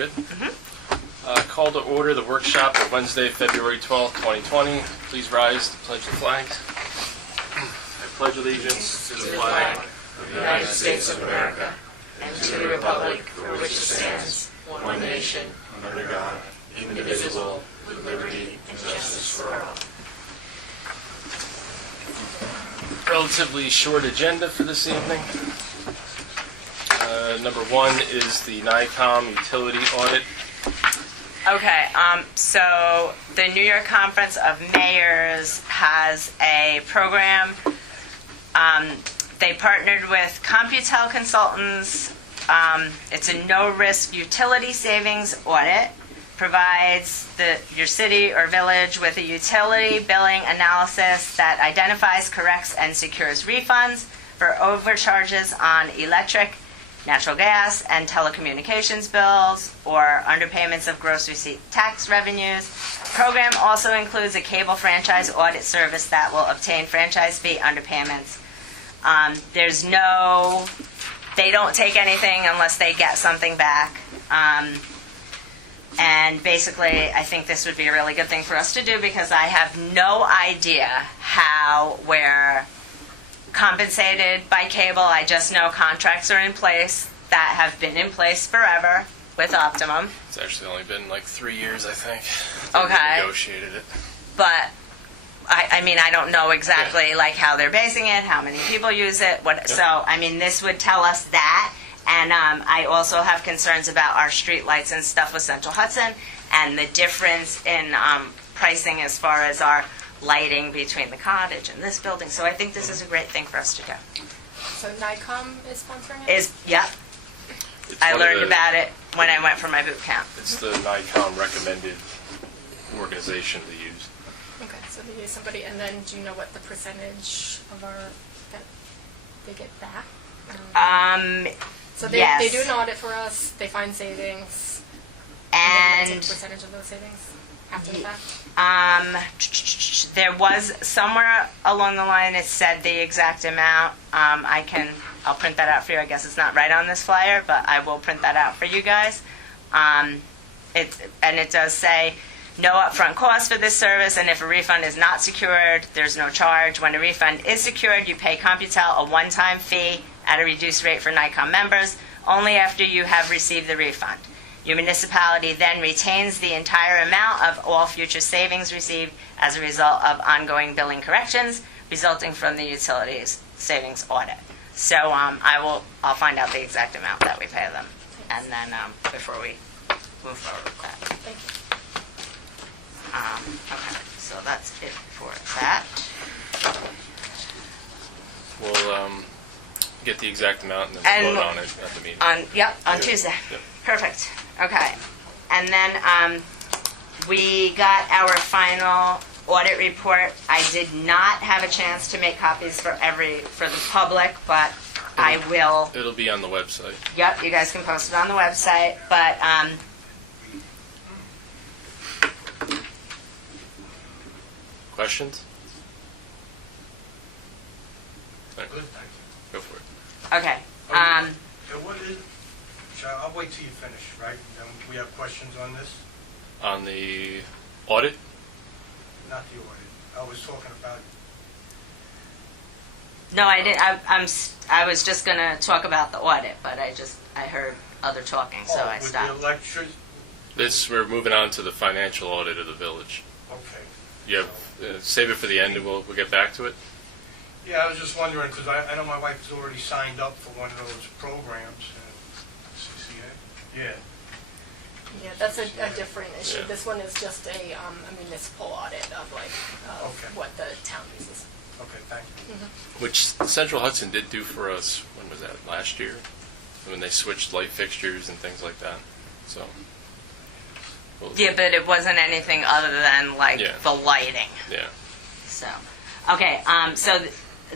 good. Call to order the workshop of Wednesday, February 12th, 2020. Please rise to pledge the flag. I pledge allegiance to the flag of the United States of America and to the republic for which it stands, one nation, under God, indivisible, with liberty and justice for all. Relatively short agenda for this evening. Number one is the NICOM utility audit. Okay, so the New York Conference of Mayors has a program. They partnered with Computel Consultants. It's a no-risk utility savings audit. Provides your city or village with a utility billing analysis that identifies, corrects, and secures refunds for overcharges on electric, natural gas, and telecommunications bills, or underpayments of gross receipt tax revenues. The program also includes a cable franchise audit service that will obtain franchise fee underpayments. They don't take anything unless they get something back. And basically, I think this would be a really good thing for us to do because I have no idea how we're compensated by cable. I just know contracts are in place that have been in place forever with Optimum. It's actually only been like 3 years, I think. Okay. They negotiated it. But I don't know exactly like how they're basing it, how many people use it. So this would tell us that. And I also have concerns about our street lights and stuff with Central Hudson and the difference in pricing as far as our lighting between the cottage and this building. So I think this is a great thing for us to do. So NICOM is sponsoring it? I learned about it when I went for my boot camp. It's the NICOM recommended organization to use. Okay, so they use somebody, and then do you know what the percentage of that they get back? So they do an audit for us, they find savings, and then they take a percentage of those savings after the fact? There was somewhere along the line it said the exact amount. I'll print that out for you. I guess it's not right on this flyer, but I will print that out for you guys. It does say no upfront cost for this service, and if a refund is not secured, there's no charge. When a refund is secured, you pay Computel a one-time fee at a reduced rate for NICOM members, only after you have received the refund. Your municipality then retains the entire amount of all future savings received as a result of ongoing billing corrections resulting from the utilities savings audit. So I'll find out the exact amount that we pay them, and then before we move forward with that. Thank you. Okay, so that's it for that. We'll get the exact amount and then vote on it at the meeting. On Tuesday. Yep. Perfect. Okay. And then we got our final audit report. I did not have a chance to make copies for the public, but I will. It'll be on the website. Yep, you guys can post it on the website. But questions? Good, thank you. Go for it. okay. I'll wait till you finish, right? Then we have questions on this? On the audit? Not the audit. I was talking about... No, I didn't. I was just going to talk about the audit, but I heard other talking, so I stopped. With the electric... We're moving on to the financial audit of the village. Okay. You have, save it for the end and we'll get back to it. Yeah, I was just wondering, because I know my wife's already signed up for one of those programs. CCA? Yeah. Yeah, that's a different issue. Yeah. This one is just a municipal audit of what the town uses. Okay, thank you. Mm-hmm. Which Central Hudson did do for us, when was that, last year? When they switched light fixtures and things like that. So. Yeah, but it wasn't anything other than the lighting. Yeah. So, okay, so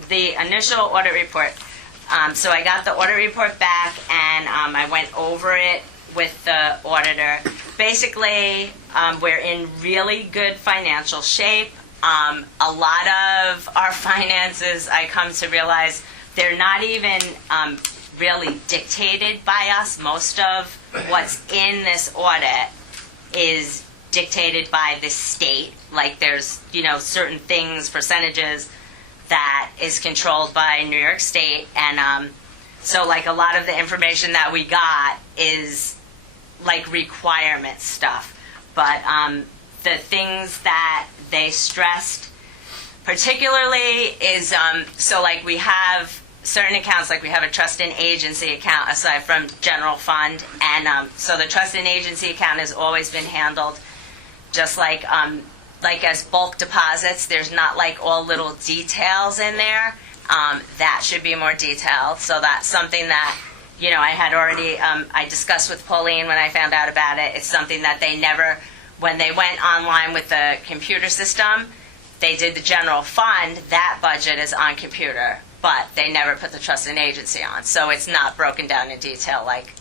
the initial audit report. So I got the audit report back, and I went over it with the auditor. Basically, we're in really good financial shape. A lot of our finances, I come to realize, they're not even really dictated by us. Most of what's in this audit is dictated by the state. Like there's, certain things, percentages that is controlled by New York State. And so like a lot of the information that we got is like requirement stuff. But the things that they stressed particularly is, so like we have certain accounts, like we have a trust and agency account aside from general fund. And so the trust and agency account has always been handled just like as bulk deposits. There's not like all little details in there. That should be more detailed. So that's something that, I had already, I discussed with Pauline when I found out about it. It's something that they never, when they went online with the computer system, they did the general fund, that budget is on computer, but they never put the trust and agency on. So it's not broken down in detail like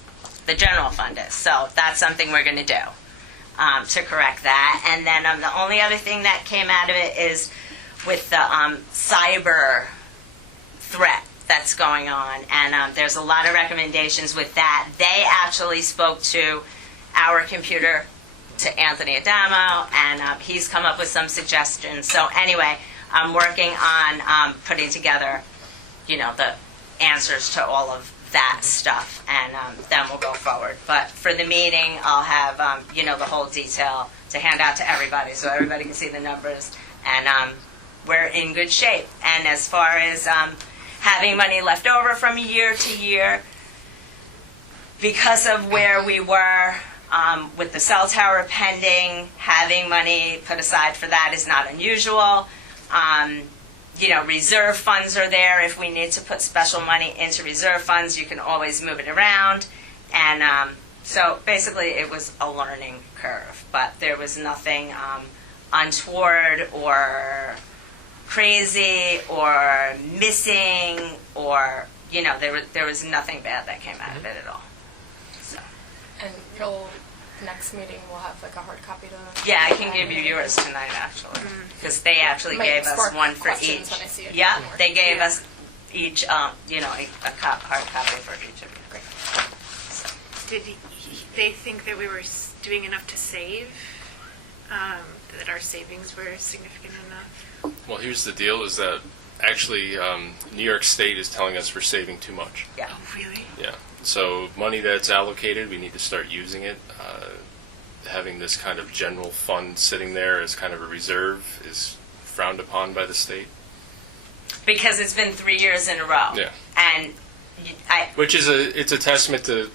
the general fund is. So that's something we're going to do to correct that. And then the only other thing that came out of it is with the cyber threat that's going on. And there's a lot of recommendations with that. They actually spoke to our computer, to Anthony Adamo, and he's come up with some suggestions. So anyway, I'm working on putting together, the answers to all of that stuff, and then we'll go forward. But for the meeting, I'll have, the whole detail to hand out to everybody so everybody can see the numbers, and we're in good shape. And as far as having money left over from year to year, because of where we were with the cell tower pending, having money put aside for that is not unusual. Reserve funds are there. If we need to put special money into reserve funds, you can always move it around. And so basically it was a learning curve, but there was nothing untoward or crazy or missing or, there was nothing bad that came out of it at all. So. And next meeting we'll have like a hard copy to... Yeah, I can give you yours tonight, actually, because they actually gave us one for each. When I see it. Yeah, they gave us each, a hard copy for each of you. Great. Did they think that we were doing enough to save? That our savings were significant enough? Well, here's the deal, is that actually New York State is telling us we're saving too much. Yeah. Oh, really? Yeah. So money that's allocated, we need to start using it. Having this kind of general fund sitting there as kind of a reserve is frowned upon by the Because it's been 3 years in a row. Yeah. And which is it's a testament to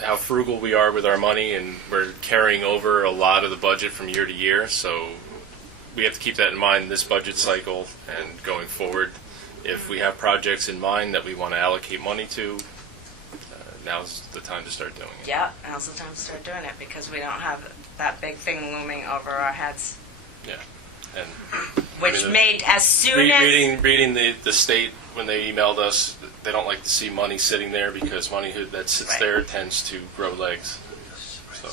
how frugal we are with our money, and we're carrying over a lot of the budget from year to year. So we have to keep that in mind this budget cycle and going forward. If we have projects in mind that we want to allocate money to, now's the time to start doing it. Yeah, now's the time to start doing it because we don't have that big thing looming over our heads. Yeah. And Which made, as soon as... Reading the state, when they emailed us, they don't like to see money sitting there because money that sits there tends to grow legs. So.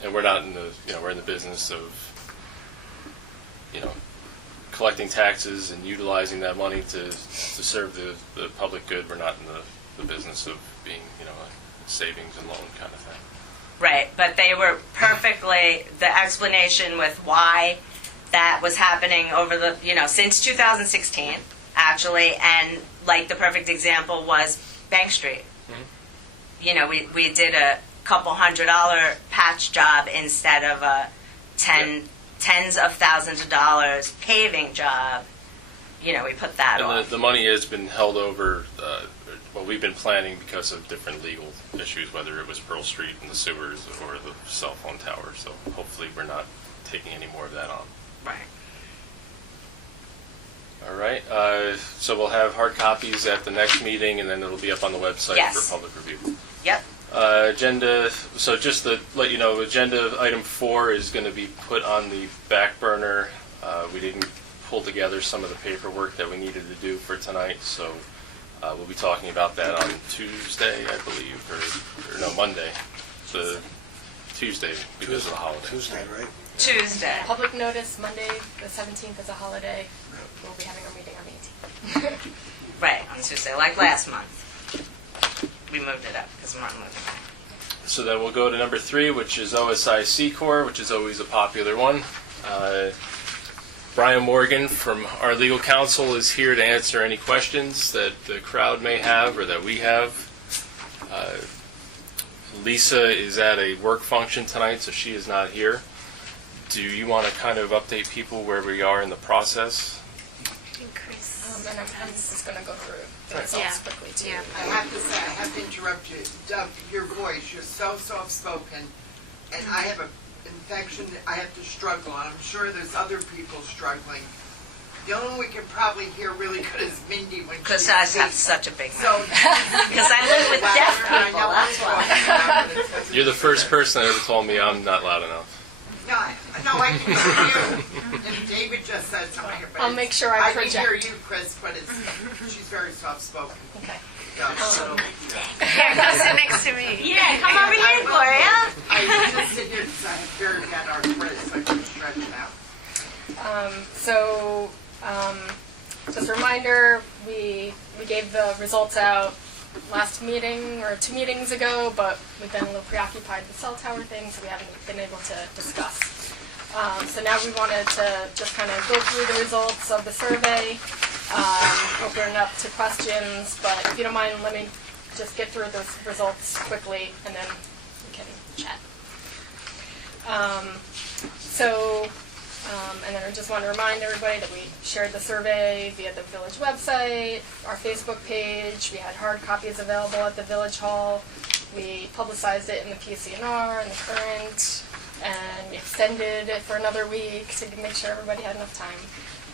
And we're not in the, we're in the business of, collecting taxes and utilizing that money to serve the public good. We're not in the business of being, a savings and loan kind of thing. Right, but they were perfectly, the explanation with why that was happening over the, since 2016, actually, and like the perfect example was Bank Street. Mm-hmm. We did a couple $100 patch job instead of a tens of thousands of dollars paving job. We put that on. And the money has been held over, we've been planning because of different legal issues, whether it was Pearl Street and the sewers or the cell phone tower. So hopefully we're not taking any more of that on. Right. All right. So we'll have hard copies at the next meeting, and then it'll be up on the website for public review. Yep. Agenda, so just to let you know, agenda item 4 is going to be put on the back burner. We didn't pull together some of the paperwork that we needed to do for tonight, so we'll be talking about that on Tuesday, I believe, or no, Monday. The Tuesday, because of the holiday. Tuesday, right? Tuesday. Public notice, Monday the 17th is a holiday. We'll be having our meeting on the 18th. on Tuesday, like last month. We moved it up because Martin Luther King. So then we'll go to number 3, which is OSI Corps, which is always a popular one. Brian Morgan from our legal counsel is here to answer any questions that the crowd may have or that we have. Lisa is at a work function tonight, so she is not here. Do you want to kind of update people where we are in the process? And I'm just going to go through the results quickly, too. Yeah. I have to say, I have to interrupt you. Doug, your voice, you're so soft-spoken, and I have an infection that I have to struggle on. I'm sure there's other people struggling. The only one we can probably hear really good is Mindy when Because she I speaks. have such a big So, mouth. Because I live with deaf I people, know that's what why. you're talking about, but it's- You're the first person that ever told me I'm not loud enough. No, I can hear you. And David just said something. But I'll make sure I can project. hear you, Chris, but she's very soft-spoken. Okay. Yeah, so- Here, go sit next to me. Yeah, come over here, Gloria. I just sit here because I have very bad arthritis. I can stretch it out. Just a reminder, we gave the results out last meeting or 2 meetings ago, but we've been a little preoccupied with cell tower things, so we haven't been able to discuss. So now we wanted to just kind of go through the results of the survey, open it up to questions, but if you don't mind, let me just get through those results quickly, and then we can chat. And then I just want to remind everybody that we shared the survey via the village website, our Facebook page. We had hard copies available at the village hall. We publicized it in the PCNR and the Current, and we extended it for another week to make sure everybody had enough time.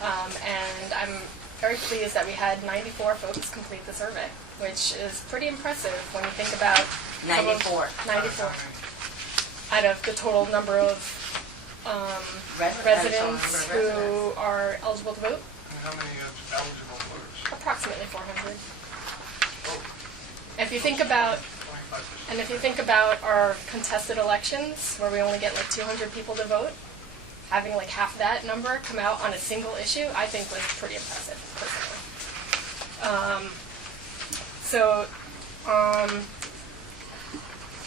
And I'm very pleased that we had 94 folks complete the survey, which is pretty impressive when you think about 94. 94 out of the total number of residents who are eligible to vote, And how many eligible voters? approximately 400. If you think about 25%. And if you think about our contested elections, where we only get like 200 people to vote, having like half that number come out on a single issue, I think was pretty impressive, personally.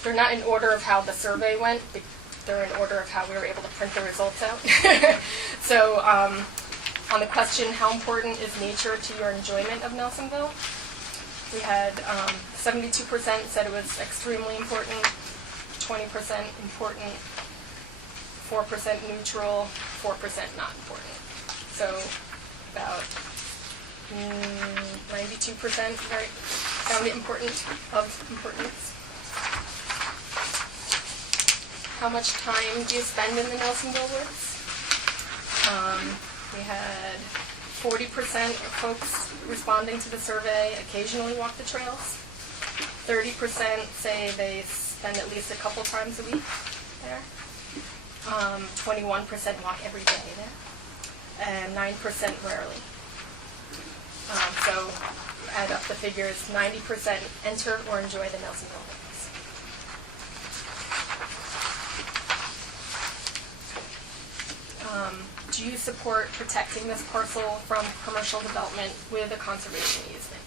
They're not in order of how the survey went, they're in order of how we were able to print the results out. So on the question, how important is nature to your enjoyment of Nelsonville? We had 72% said it was extremely important, 20% important, 4% neutral, 4% not important. So about 92% found it important, of importance. How much time do you spend in the Nelsonville woods? We had 40% of folks responding to the survey occasionally walk the trails. 30% say they spend at least a couple times a week there. 21% walk every day there. And 9% rarely. So add up the figures, 90% enter or enjoy the Nelsonville woods. Do you support protecting this parcel from commercial development with a conservation easement?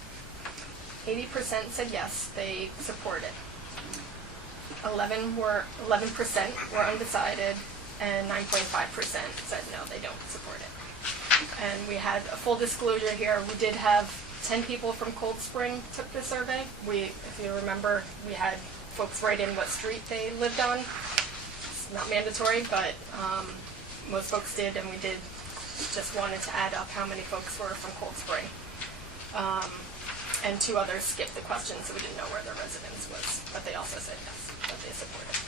80% said yes, they support it. 11% were undecided, and 9.5% said no, they don't support it. And we had a full disclosure here. We did have 10 people from Cold Spring took the survey. If you remember, we had folks write in what street they lived on. It's not mandatory, but most folks did, and we did just wanted to add up how many folks were from Cold Spring. And 2 others skipped the question, so we didn't know where their residence was, but they also said yes, that they supported.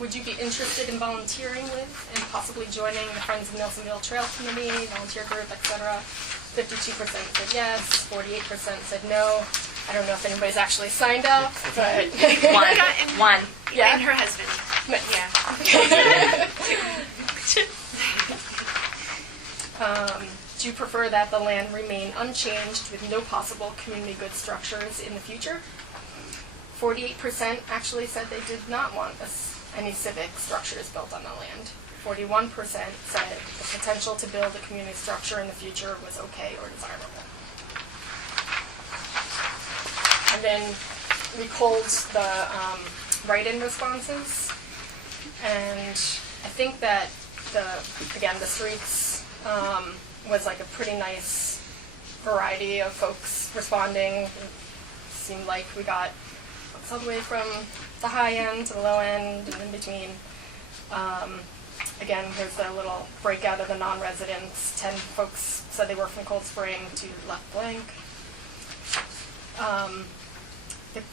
Would you be interested in volunteering with and possibly joining the Friends of Nelsonville Trail Committee, volunteer group, etc.? 52% said yes, 48% said no. I don't know if anybody's actually signed up, but... One. Yeah? And her husband. Nice. Yeah. Do you prefer that the land remain unchanged with no possible community good structures in the future? 48% actually said they did not want any civic structures built on the land. 41% said the potential to build a community structure in the future was okay or desirable. And then we culled the write-in responses, and I think that the streets was like a pretty nice variety of folks responding. It seemed like we got all the way from the high end to the low end and in between. Again, here's a little breakout of the non-residents. 10 folks said they were from Cold Spring, 2 left blank.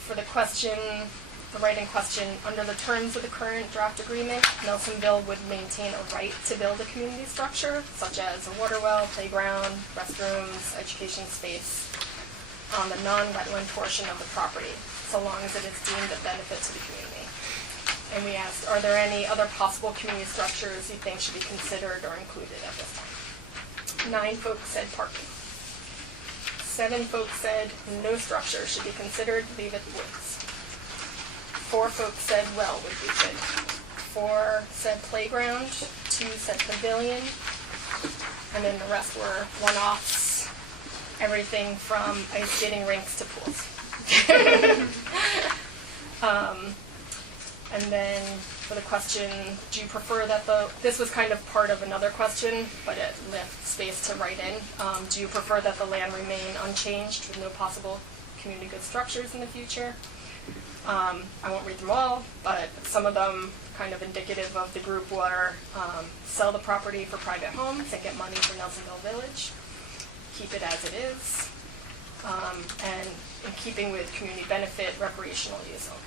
For the question, the write-in question, under the terms of the current draft agreement, Nelsonville would maintain a right to build a community structure, such as a water well, playground, restrooms, education space, on the non-wetland portion of the property, so long as it is deemed a benefit to the community. And we asked, are there any other possible community structures you think should be considered or included at this time? 9 folks said parking. 7 folks said no structure should be considered, leave it woods. 4 folks said well would be good. 4 said playground, 2 said pavilion, and then the rest were one-offs, everything from ice skating rinks to pools. And then for the question, do you prefer that this was kind of part of another question, but it left space to write in. Do you prefer that the land remain unchanged with no possible community good structures in the future? I won't read them all, but some of them kind of indicative of the group were sell the property for private homes and get money for Nelsonville Village, keep it as it is, and in keeping with community benefit, recreational use only.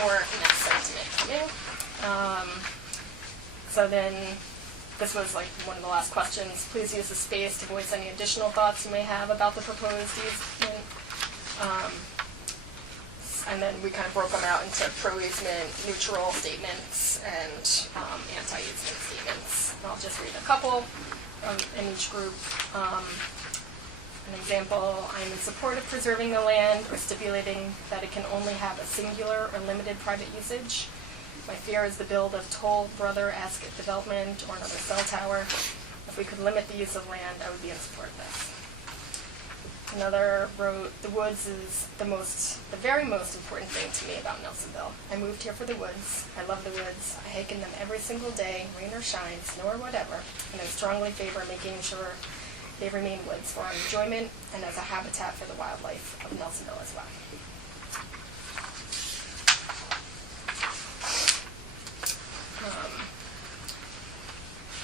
More next sentiment coming. So then, this was like one of the last questions. Please use the space to voice any additional thoughts you may have about the proposed easement. And then we kind of broke them out into pro-easement, neutral statements, and anti-easement statements. And I'll just read a couple in each group. An example, I am in support of preserving the land or stipulating that it can only have a singular or limited private usage. My fear is the build of Toll Brother-esque development or another cell tower. If we could limit the use of land, I would be in support of this. Another wrote, the woods is the very most important thing to me about Nelsonville. I moved here for the woods. I love the woods. I hike in them every single day, rain or shine, snow or whatever, and I strongly favor making sure they remain woods for our enjoyment and as a habitat for the wildlife of Nelsonville as well.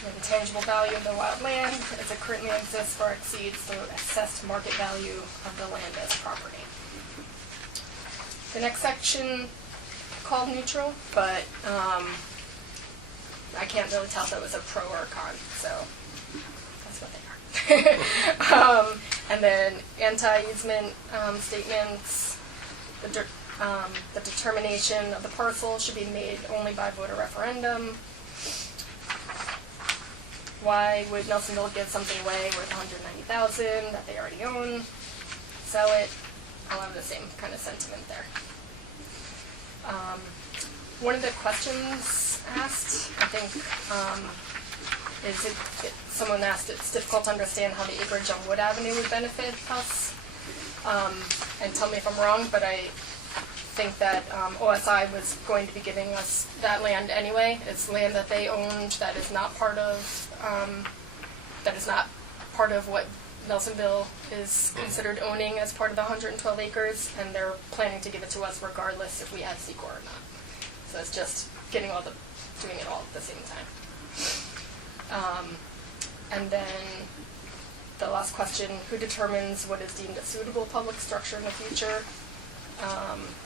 The tangible value of the wild land as it currently exists far exceeds the assessed market value of the land as property. The next section called neutral, but I can't really tell if it was a pro or a con, so that's what they are. And then anti-easement statements, the determination of the parcel should be made only by voter referendum. Why would Nelsonville give something away worth $190,000 that they already own? Sell it. I'll have the same kind of sentiment there. One of the questions asked, I think, is someone asked, it's difficult to understand how the acreage on Wood Avenue would benefit us. And tell me if I'm wrong, but I think that OSI was going to be giving us that land anyway. It's land that they owned that is not part of what Nelsonville is considered owning as part of the 112 acres, and they're planning to give it to us regardless if we have SEQR or not. So it's just doing it all at the same time. And then the last question, who determines what is deemed a suitable public structure in the future?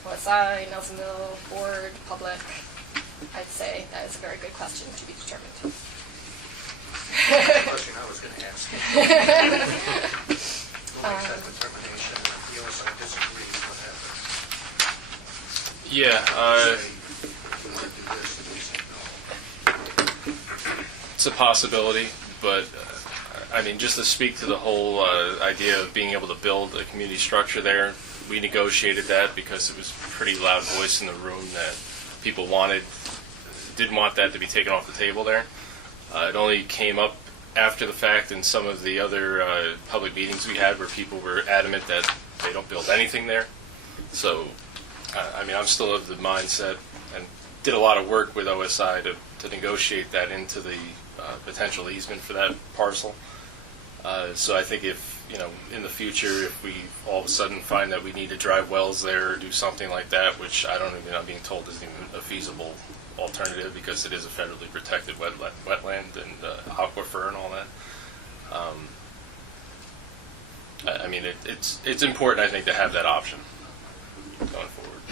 OSI, Nelsonville, board, public. I'd say that is a very good question to be determined. Question I was going to ask. Who makes that determination? If the OSI disagrees, what happens? Yeah, Say, you want to do this, and you say no. it's a possibility, but I mean, just to speak to the whole idea of being able to build a community structure there, we negotiated that because it was a pretty loud voice in the room that people didn't want that to be taken off the table there. It only came up after the fact in some of the other public meetings we had where people were adamant that they don't build anything there. So, I mean, I'm still of the mindset and did a lot of work with OSI to negotiate that into the potential easement for that parcel. So I think if, in the future, if we all of a sudden find that we need to drive wells there or do something like that, which I'm being told isn't even a feasible alternative because it is a federally protected wetland and aquifer and all that. I mean, it's important, I think, to have that option going forward.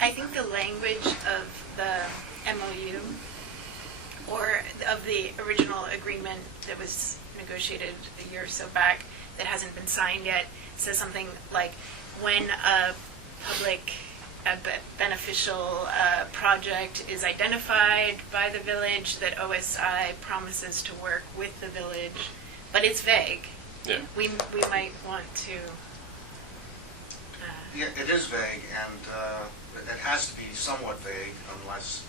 I think the language of the MOU or of the original agreement that was negotiated a year or so back that hasn't been signed yet says something like when a public beneficial project is identified by the village that OSI promises to work with the village, but it's vague. Yeah. We might want to. Yeah, it is vague, and it has to be somewhat vague unless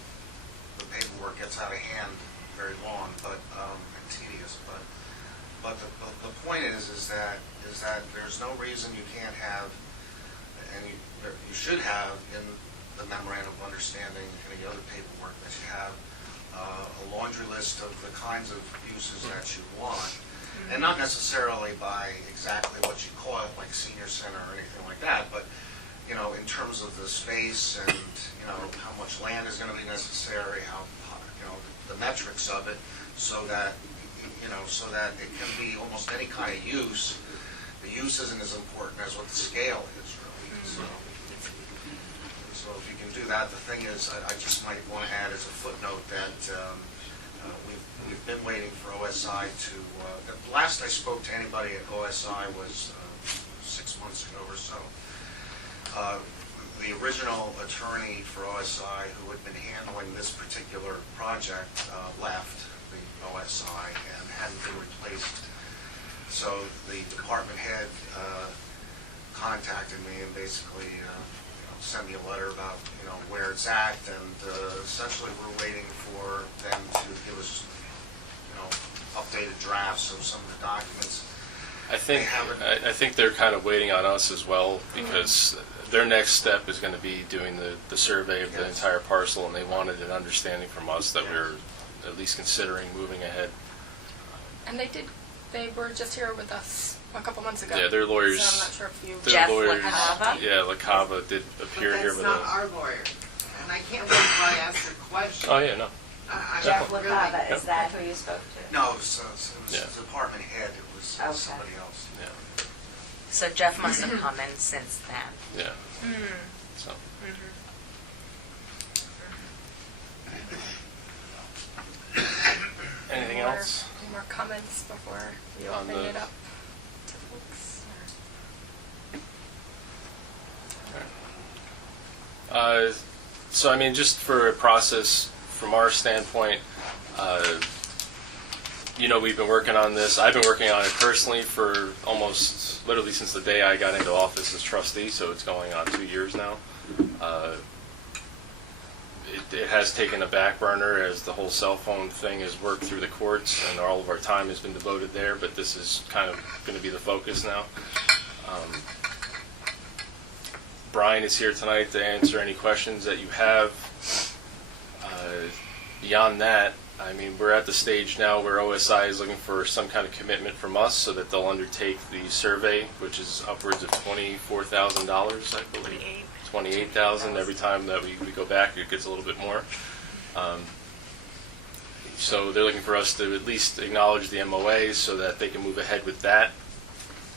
the paperwork gets out of hand very long, and tedious. But the point is that there's no reason you can't have, and you should have in the memorandum of understanding, any other paperwork, that you have a laundry list of the kinds of uses that you want, and not necessarily by exactly what you call it, like senior center or anything like that, but in terms of the space and how much land is going to be necessary, how the metrics of it, so that it can be almost any kind of use. The use isn't as important as what the scale is, really. So if you can do that, the thing is, I just might want to add as a footnote that we've been waiting for OSI to. The last I spoke to anybody at OSI was 6 months ago or so. The original attorney for OSI, who had been handling this particular project, left the OSI and hadn't been replaced. So the department head contacted me and basically sent me a letter about where it's at, and essentially we're waiting for them to give us updated drafts of some of the documents. I think they're kind of waiting on us as well, because their next step is going to be doing the survey of the entire parcel, and they wanted an understanding from us that we're at least considering moving ahead. And they were just here with us a couple months ago. Yeah, their lawyers. So I'm not sure if you. Jeff lawyers, LaCava? Yeah, LaCava did appear here with But that's us. not our lawyer, and I can't wait till I ask a question. Oh yeah, no. Jeff Definitely. LaCava, is that who you spoke to? No, it was Yeah. the department head. It was Okay. somebody else. Yeah, So Jeff must have come in since then. yeah. So. Anything else? Any more comments before we On open the- it up to folks? So I mean, just for a process from our standpoint, we've been working on this. I've been working on it personally for almost literally since the day I got into office as trustee, so it's going on 2 years now. It has taken a back burner as the whole cell phone thing has worked through the courts, and all of our time has been devoted there, but this is kind of going to be the focus now. Brian is here tonight to answer any questions that you have. Beyond that, I mean, we're at the stage now where OSI is looking for some kind of commitment from us so that they'll undertake the survey, which is upwards of $24,000, I believe. 28,000 every time that we go back, it gets a little bit more. So they're looking for us to at least acknowledge the MOA so that they can move ahead with that,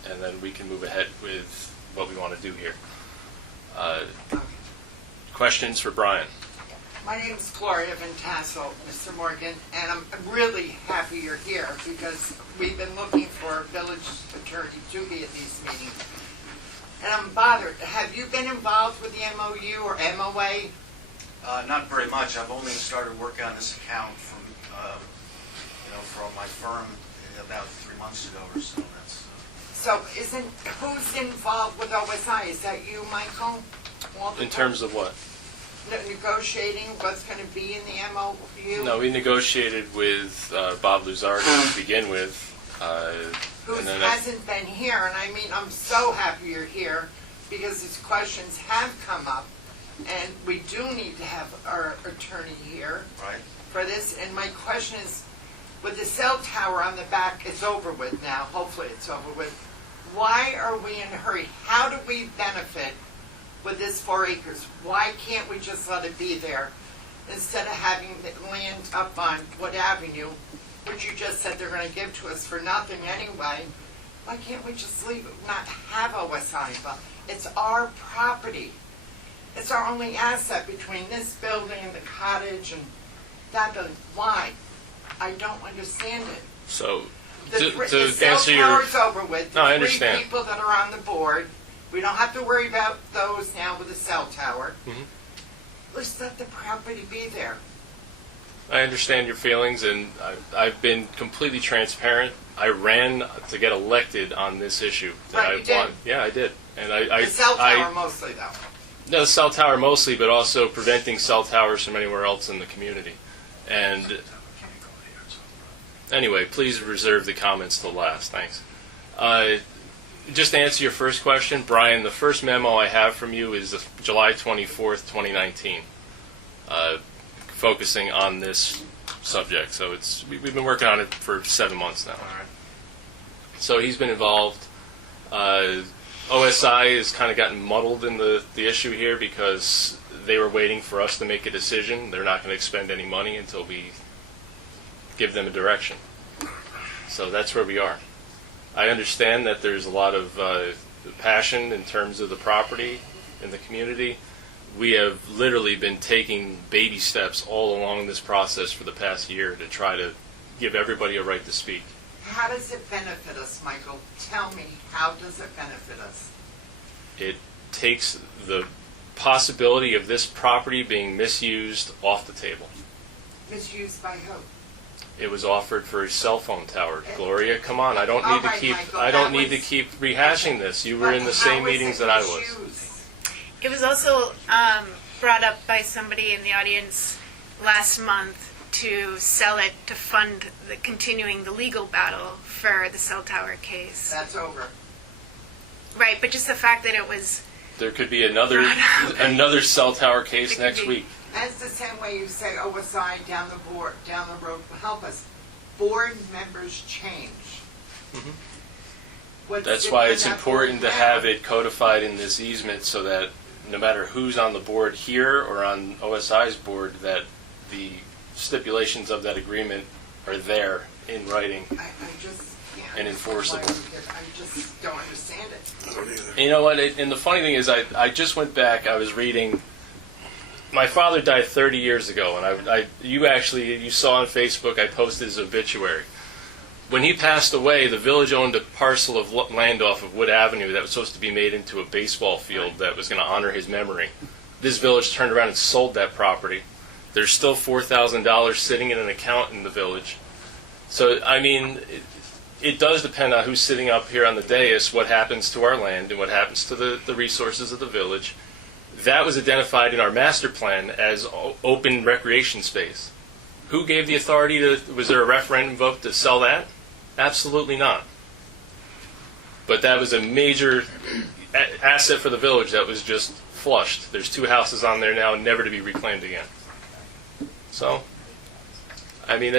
and then we can move ahead with what we want to do here. Questions for Brian? My name is Gloria Van Tassel, Mr. Morgan, and I'm really happy you're here because we've been looking for a village attorney to be at these meetings. And I'm bothered. Have you been involved with the MOU or MOA? Not very much. I've only started working on this account from my firm about 3 months ago or so. So who's involved with OSI? Is that you, Michael? all the In terms of what? negotiating what's going to be in the MOU? No, we negotiated with Bob Luzardi to begin with. Who and then hasn't been here, and I mean, I'm so happy you're here, because these questions have come up, and we do need to have our attorney here Right. for this, and my question is, with the cell tower on the back, it's over with now, hopefully it's over with, why are we in a hurry? How do we benefit with this 4 acres? Why can't we just let it be there, instead of having the land up on Wood Avenue, which you just said they're going to give to us for nothing anyway? Why can't we just leave it, not have OSI? But it's our property. It's our only asset between this building and the cottage and that building. Why? I don't understand it. So, The to cell answer your... tower's over with. No, I The 3 understand. people that are on the board, we don't have to worry about those now with the cell tower. Mhm. Let's let the property be there. I understand your feelings, and I've been completely transparent. I ran to get elected on this issue. That Right, I you did. won. Yeah, I did. And I The cell tower mostly, though. No, the cell tower mostly, but also preventing cell towers from anywhere else in the community. And anyway, please reserve the comments till last. Thanks. Just to answer your first question, Brian, the first memo I have from you is July 24th, 2019, focusing on this subject. So we've been working on it for 7 months now. All right. So he's been involved. OSI has kind of gotten muddled in the issue here because they were waiting for us to make a decision. They're not going to expend any money until we give them a direction. So that's where we are. I understand that there's a lot of passion in terms of the property in the community. We have literally been taking baby steps all along this process for the past year to try to give everybody a right to speak. How does it benefit us, Michael? Tell me, how does it benefit us? It takes the possibility of this property being misused off the table. Misused by who? It was offered for a cell phone tower. Gloria, come on! I don't All need to right, keep. Michael, I don't that need to was- keep rehashing this. You were in the But same how was meetings it that I was. misused? It was also brought up by somebody in the audience last month to sell it to fund continuing the legal battle for the cell tower case. That's over. Right, but just the fact that it was, There could be another cell tower case It could next be. week. That's the same way you say OSI down the road will help us. Board members change. Mhm. What's That's different why it's about important to board have now? it codified in this easement so that no matter who's on the board here or on OSI's board, that the stipulations of that agreement are there in writing. I just can't. And enforceable. I just don't understand it. And you know what? And the funny thing is, I just went back. I was reading. My father died 30 years ago, and you saw on Facebook I posted his obituary. When he passed away, the village owned a parcel of land off of Wood Avenue that was supposed to be made into a baseball field that was going to honor his memory. This village turned around and sold that property. There's still $4,000 sitting in an account in the village. So, I mean, it does depend on who's sitting up here on the dais, what happens to our land and what happens to the resources of the village. That was identified in our master plan as open recreation space. Who gave the authority was there a referendum vote to sell that? Absolutely not. But that was a major asset for the village that was just flushed. There's 2 houses on there now, never to be reclaimed again. So, I mean,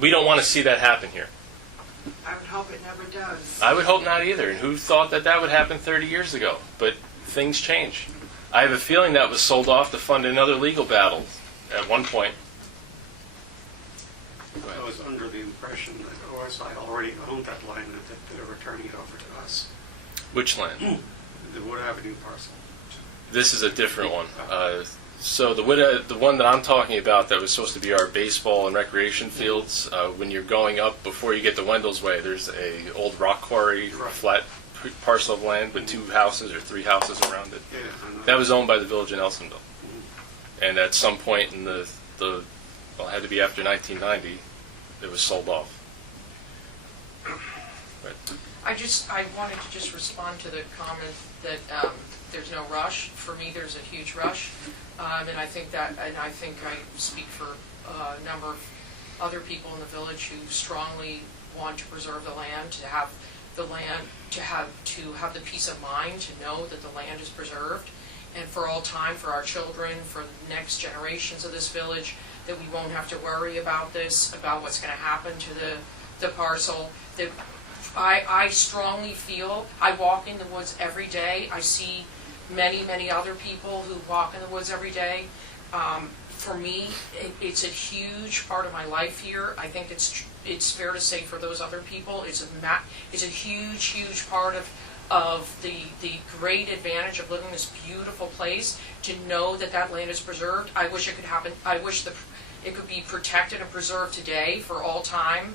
we don't want to see that happen here. I would hope it never does. I would hope not either. And who thought that would happen 30 years ago? But things change. I have a feeling that was sold off to fund another legal battle at one point. I was under the impression that OSI already owned that land and that they were turning it over to us, Which land? the Wood Avenue parcel. This is a different one. So the one that I'm talking about that was supposed to be our baseball and recreation fields, when you're going up before you get to Wendell's Way, there's a old rock quarry, Right. flat parcel of land with 2 houses or 3 houses around it. Yeah, and That was owned by the village of Nelsonville. And at some point in it had to be after 1990, it was sold off. Right. I wanted to just respond to the comment that there's no rush. For me, there's a huge rush, and I think I speak for a number of other people in the village who strongly want to preserve the land, to have the land, to have the peace of mind to know that the land is preserved, and for all time, for our children, for the next generations of this village, that we won't have to worry about this, about what's going to happen to the parcel. That I strongly feel, I walk in the woods every day. I see many, many other people who walk in the woods every day. For me, it's a huge part of my life here. I think it's fair to say for those other people, it's a huge, huge part of the great advantage of living in this beautiful place, to know that that land is preserved. I wish it could happen. I wish it could be protected and preserved today for all time.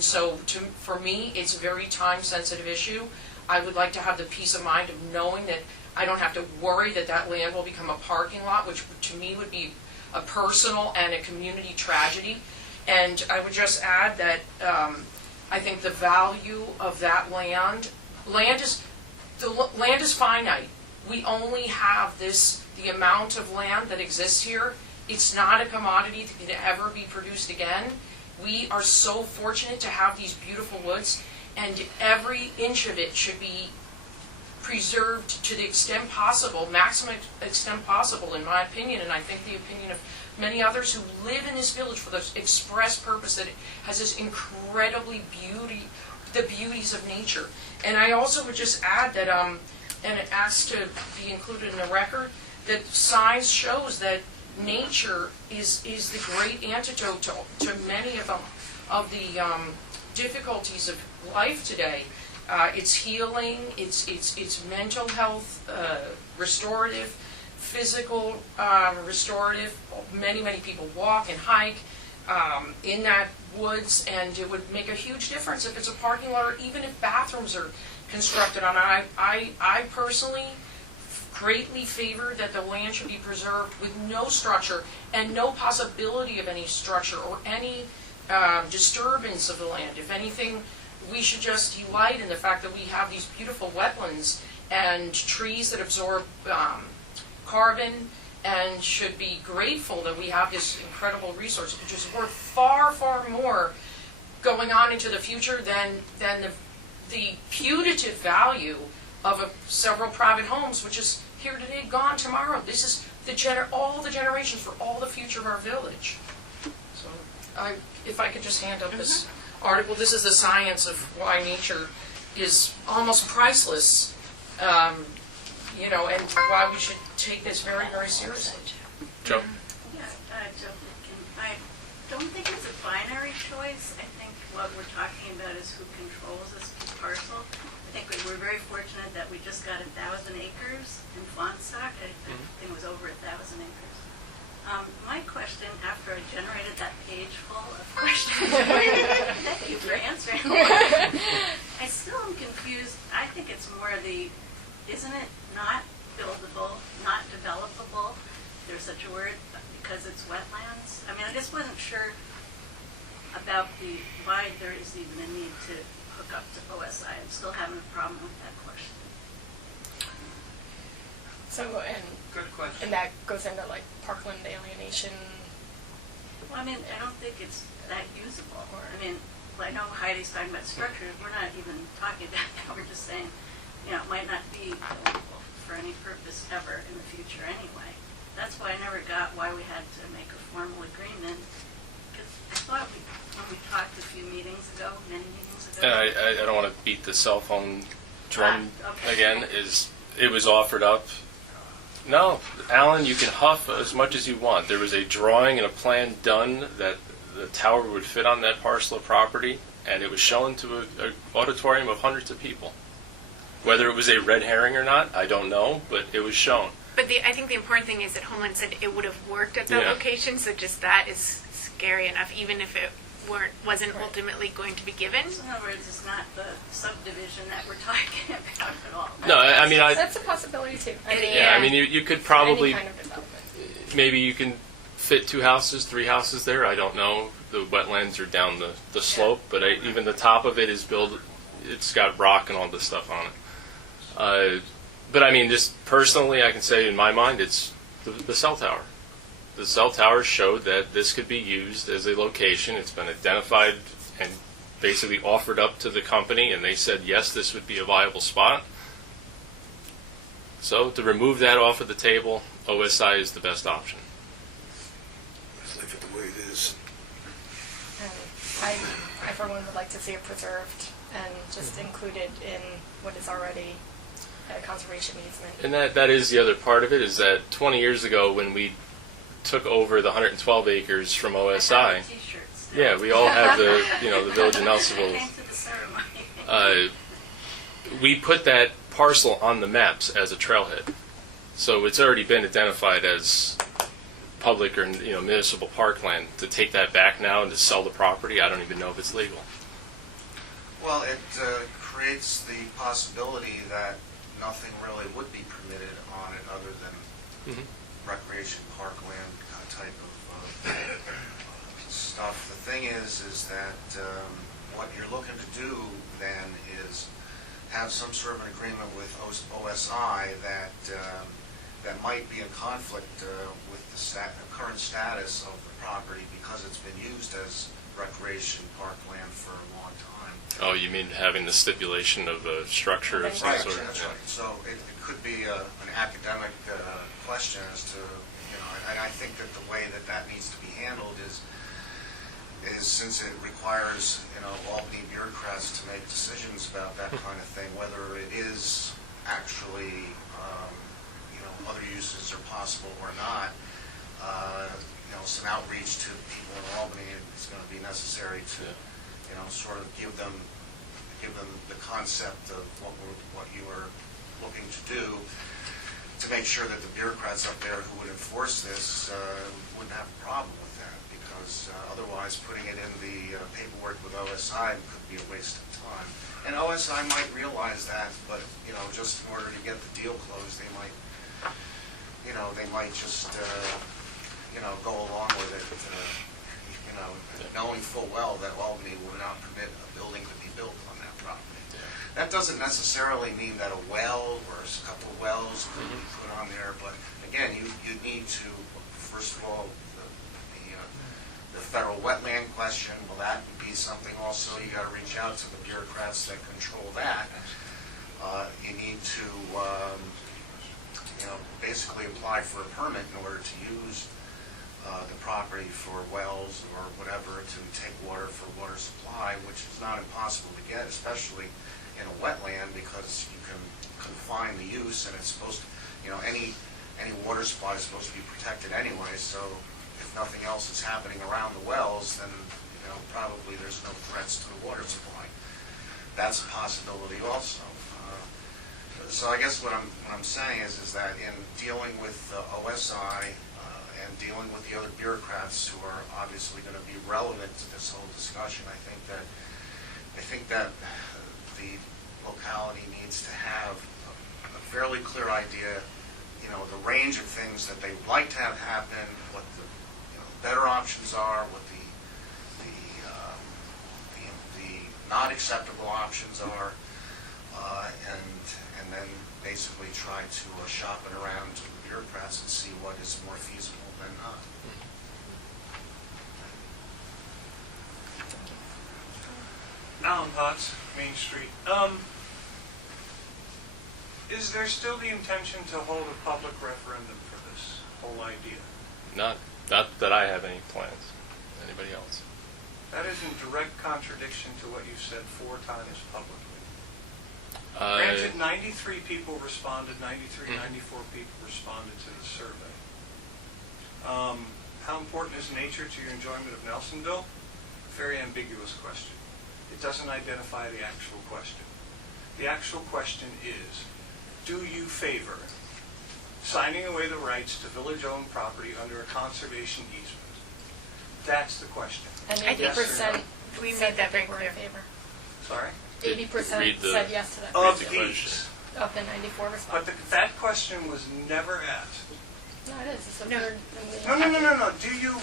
So for me, it's a very time-sensitive issue. I would like to have the peace of mind of knowing that I don't have to worry that that land will become a parking lot, which to me would be a personal and a community tragedy. And I would just add that I think the value of that land is finite. We only have the amount of land that exists here. It's not a commodity that can ever be produced again. We are so fortunate to have these beautiful woods, and every inch of it should be preserved to the extent possible, maximum extent possible, in my opinion, and I think the opinion of many others who live in this village for the express purpose that it has this incredibly the beauties of nature. And I also would just add that, and it asks to be included in the record, that science shows that nature is the great antidote to many of the difficulties of life today. It's healing, it's mental health, restorative, physical restorative. Many people walk and hike in that woods, and it would make a huge difference if it's a parking lot or even if bathrooms are constructed on it. I personally greatly favor that the land should be preserved with no structure and no possibility of any structure or any disturbance of the land. If anything, we should just delight in the fact that we have these beautiful wetlands and trees that absorb carbon, and should be grateful that we have this incredible resource, which is worth far, far more going on into the future than the putative value of several private homes, which is here today, gone tomorrow. This is all the generations for all the future of our village. So, if I could just hand up this article, this is the science of why nature is almost priceless, and why we should take this very, very seriously. Joe? Yeah, Joe, I don't think it's a binary choice. I think what we're talking about is who controls this parcel. I think we're very fortunate that we just got 1,000 acres in Fonssac. I think it was over 1,000 acres. My question, after I generated that page full of questions, thank you for answering. I still am confused. I think it's more isn't it not buildable, not developable? There's such a word because it's wetlands. I mean, I just wasn't sure about why there is even a need to hook up to OSI. I'm still having a problem with that question. So, Good question. and that goes into like parkland alienation. Well, I mean, I don't think it's that usable. I mean, I know Heidi's talking about structures. We're not even talking about that. We're just saying, it might not be available for any purpose ever in the future anyway. That's why I never got why we had to make a formal agreement. Because I thought when we talked a few meetings ago, many meetings ago. I don't want to beat the cell phone drum again. It was offered up. No, Alan, you can huff as much as you want. There was a drawing and a plan done that the tower would fit on that parcel of property, and it was shown to an auditorium of hundreds of people. Whether it was a red herring or not, I don't know, but it was shown. But I think the important thing is that Homeland said it would have worked at that location, so just that is scary enough, even if it wasn't ultimately going to be given. So in other words, it's not the subdivision that we're talking about at all. No, I mean, That's a possibility too. I mean, you could probably, any kind of development. maybe you can fit 2 houses, 3 houses there. I don't know. The wetlands are down the slope, but even the top of it is built. It's got rock and all this stuff on it. But I mean, just personally, I can say in my mind, it's the cell tower. The cell tower showed that this could be used as a location. It's been identified and basically offered up to the company, and they said, yes, this would be a viable spot. So to remove that off of the table, OSI is the best option. Let's leave it the way it is. I, for one, would like to see it preserved and just included in what is already a conservation easement. And that is the other part of it, is that 20 years ago when we took over the 112 acres from OSI, yeah, we all have the village of Nelsonville. We put that parcel on the maps as a trailhead, so it's already been identified as public or municipal parkland. To take that back now and to sell the property, I don't even know if it's legal. Well, it creates the possibility that nothing really would be permitted on it other than recreation parkland type of stuff. The thing is that what you're looking to do then is have some sort of an agreement with OSI that might be in conflict with the current status of the property because it's been used as recreation parkland for a long time. Oh, you mean having the stipulation of a structure of some Right, sort? that's right. So it could be an academic question as to, and I think that the way that needs to be handled is since it requires, Albany bureaucrats to make decisions about that kind of thing, whether it is actually, other uses are possible or not, some outreach to people in Albany is going to be necessary to, sort of give them the concept of what you are looking to do, to make sure that the bureaucrats up there who would enforce this wouldn't have a problem with that, because otherwise putting it in the paperwork with OSI could be a waste of time. And OSI might realize that, but just in order to get the deal closed, they might just go along with it, knowing full well that Albany will not permit a building to be built on that property. That doesn't necessarily mean that a well or a couple of wells could be put on there, but again, you need to, first of all, the federal wetland question, well, that would be something also, you got to reach out to the bureaucrats that control that. You need to, basically apply for a permit in order to use the property for wells or whatever, to take water for water supply, which is not impossible to get, especially in a wetland, because you can confine the use, and it's supposed to, any water supply is supposed to be protected anyway, so if nothing else is happening around the wells, then probably there's no threats to the water supply. That's a possibility also. So I guess what I'm saying is that in dealing with OSI and dealing with the other bureaucrats who are obviously going to be relevant to this whole discussion, I think that the locality needs to have a fairly clear idea, the range of things that they would like to have happen, what the better options are, what the not acceptable options are, and then basically try to shop it around to the bureaucrats and see what is more feasible than not. Alan Potts, Main Street. Is there still the intention to hold a public referendum for this whole idea? Not that I have any plans. Anybody else? That is in direct contradiction to what you've said 4 times publicly. Granted, 93 people responded, 94 people responded to the survey. How important is nature to your enjoyment of Nelsonville? Very ambiguous question. It doesn't identify the actual question. The actual question is, do you favor signing away the rights to village-owned property under a conservation easement? That's the question. And Yes or 80% no? We said made that very they were clear. in favor. Sorry? 80% Read the- said yes to that. Of the each. Of the 94 But responses. that question was never asked. No, it is. It's the No. third. No. Do you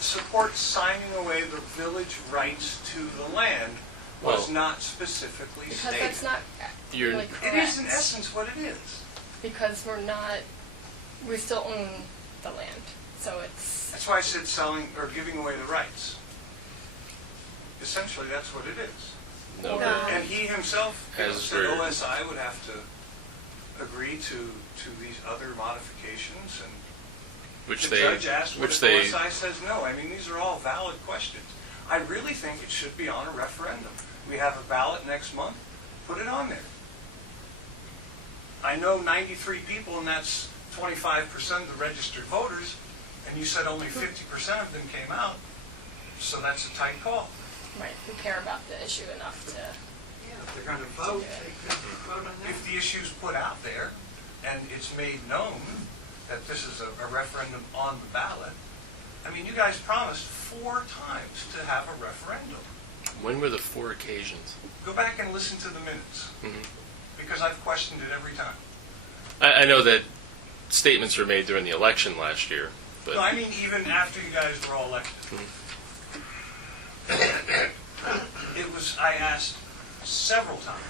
support signing away the village rights to the land was Well- not specifically Because stated. that's not You're- really It correct. is in essence what it is. Because we still own the land, so it's, That's why I said selling or giving away the rights. Essentially, that's what it is. No. No. And he himself As said we're- OSI would have to agree to these other modifications, and Which the they, judge asked, what which if they, OSI says no? I mean, these are all valid questions. I really think it should be on a referendum. We have a ballot next month, put it on there. I know 93 people, and that's 25% of the registered voters, and you said only 50% of them came out, so that's a tight call. right, we care about the issue enough to, Yeah, if they're gonna vote, they could vote on that. If the issue's put out there, and it's made known that this is a referendum on the ballot, I mean, you guys promised 4 times to have a referendum. when were the 4 occasions? Go back and listen to the minutes, Mhm. because I've questioned it every time. I know that statements were made during the election last year, but No, I mean even after you guys were all elected. It was, I asked several times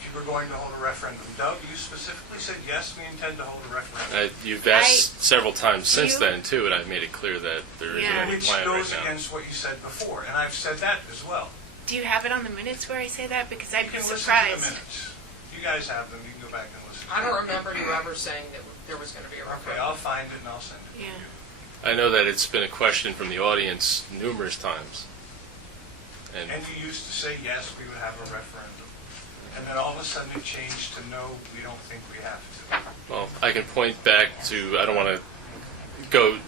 if you were going to hold a referendum. Doug, you specifically said, yes, we intend to hold a referendum. you've asked several times Do since you- then too, and I've made it clear that there isn't Yeah. any Which plan right goes now. against what you said before, and I've said that as well. Do you have it on the minutes where I say that? Because You I'd be can listen to the surprised. minutes. You guys have them, you can go back and listen. I don't remember you ever saying that there was going to be a Okay, referendum. I'll find it and I'll send it to Yeah. you. I know that it's been a question from the audience numerous times. And And you used to say, yes, we would have a referendum. And then all of a sudden it changed to, no, we don't think we have to. well, I can point back to, I don't want to go,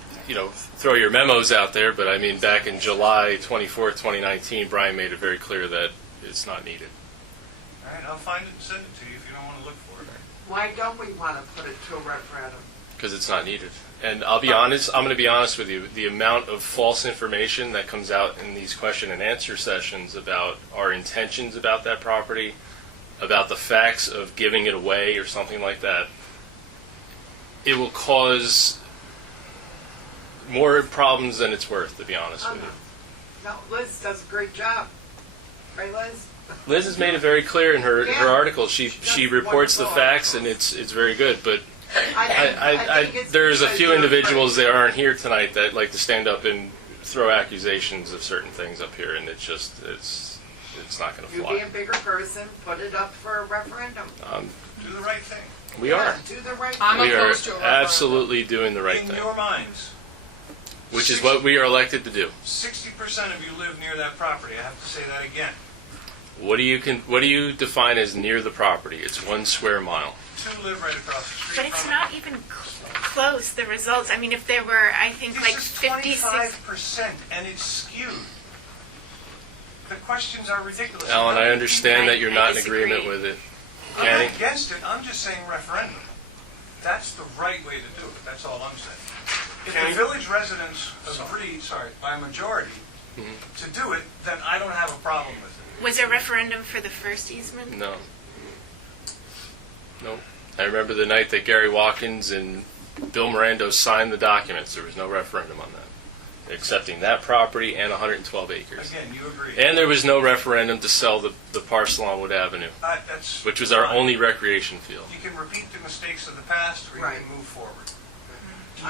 throw your memos out there, but I mean, back in July 24th, 2019, Brian made it very clear that it's not needed. All right, I'll find it and send it to you if you don't want to look for it. Why don't we want to put it to a referendum? Because it's not needed. And I'll be honest, I'm going to be honest with you, the amount of false information that comes out in these question and answer sessions about our intentions about that property, about the facts of giving it away or something like that, it will cause more problems than it's worth, to be honest with you. No, Liz does a great job. Right, Liz? Liz has made it very clear in her Yeah. article. She That's reports the wonderful. facts, and it's very good. But I think it's there's a because few you're individuals that aren't here tonight that like to stand up and throw accusations of certain things up here, and it's not going to You fly. be a bigger person, put it up for a referendum. Do the right thing. We are. Do the right I'm thing. We are opposed to a referendum. absolutely doing the right In thing, your minds, which is what we are elected to do. 60% of you live near that property. I have to say that again. What do you define as near the property? It's 1 square mile. 2 live right across the street But it's from not even close, the results. I mean, if there were, I think, This like is 56... 25%, and it's skewed. The questions are ridiculous. Alan, I understand that you're I not in disagree. agreement with it. I'm Annie? not against it, I'm just saying referendum. That's the right way to do it, that's all I'm saying. If the village residents agree, by majority, to do it, then I don't have a problem with it. Was there a referendum for the first easement? No. Nope. I remember the night that Gary Watkins and Bill Morando signed the documents. There was no referendum on that, accepting that property and 112 acres. Again, you agree. And there was no referendum to sell the parcel on Wood Avenue, That's which was our fine. only recreation field. You can repeat the mistakes of the past, or you Right. can move forward.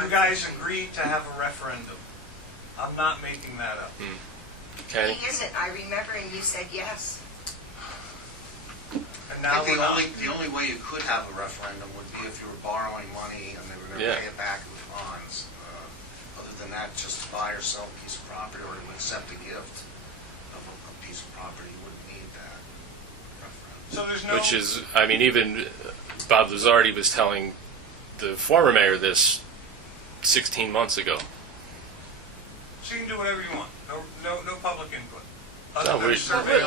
You guys agreed to have a referendum. I'm not making that up. Kenny? He isn't. I remember, and you said yes. And I now think we're not. the only way you could have a referendum would be if you were borrowing money and they were going to Yeah. pay it back with bonds. Other than that, just to buy or sell a piece of property or to accept a gift of a piece of property, you wouldn't need that referendum. So there's no. Which is, I mean, even Bob Lazardi was telling the former mayor this 16 months ago. So you can do whatever you want. No public input. No, Other than we- survey.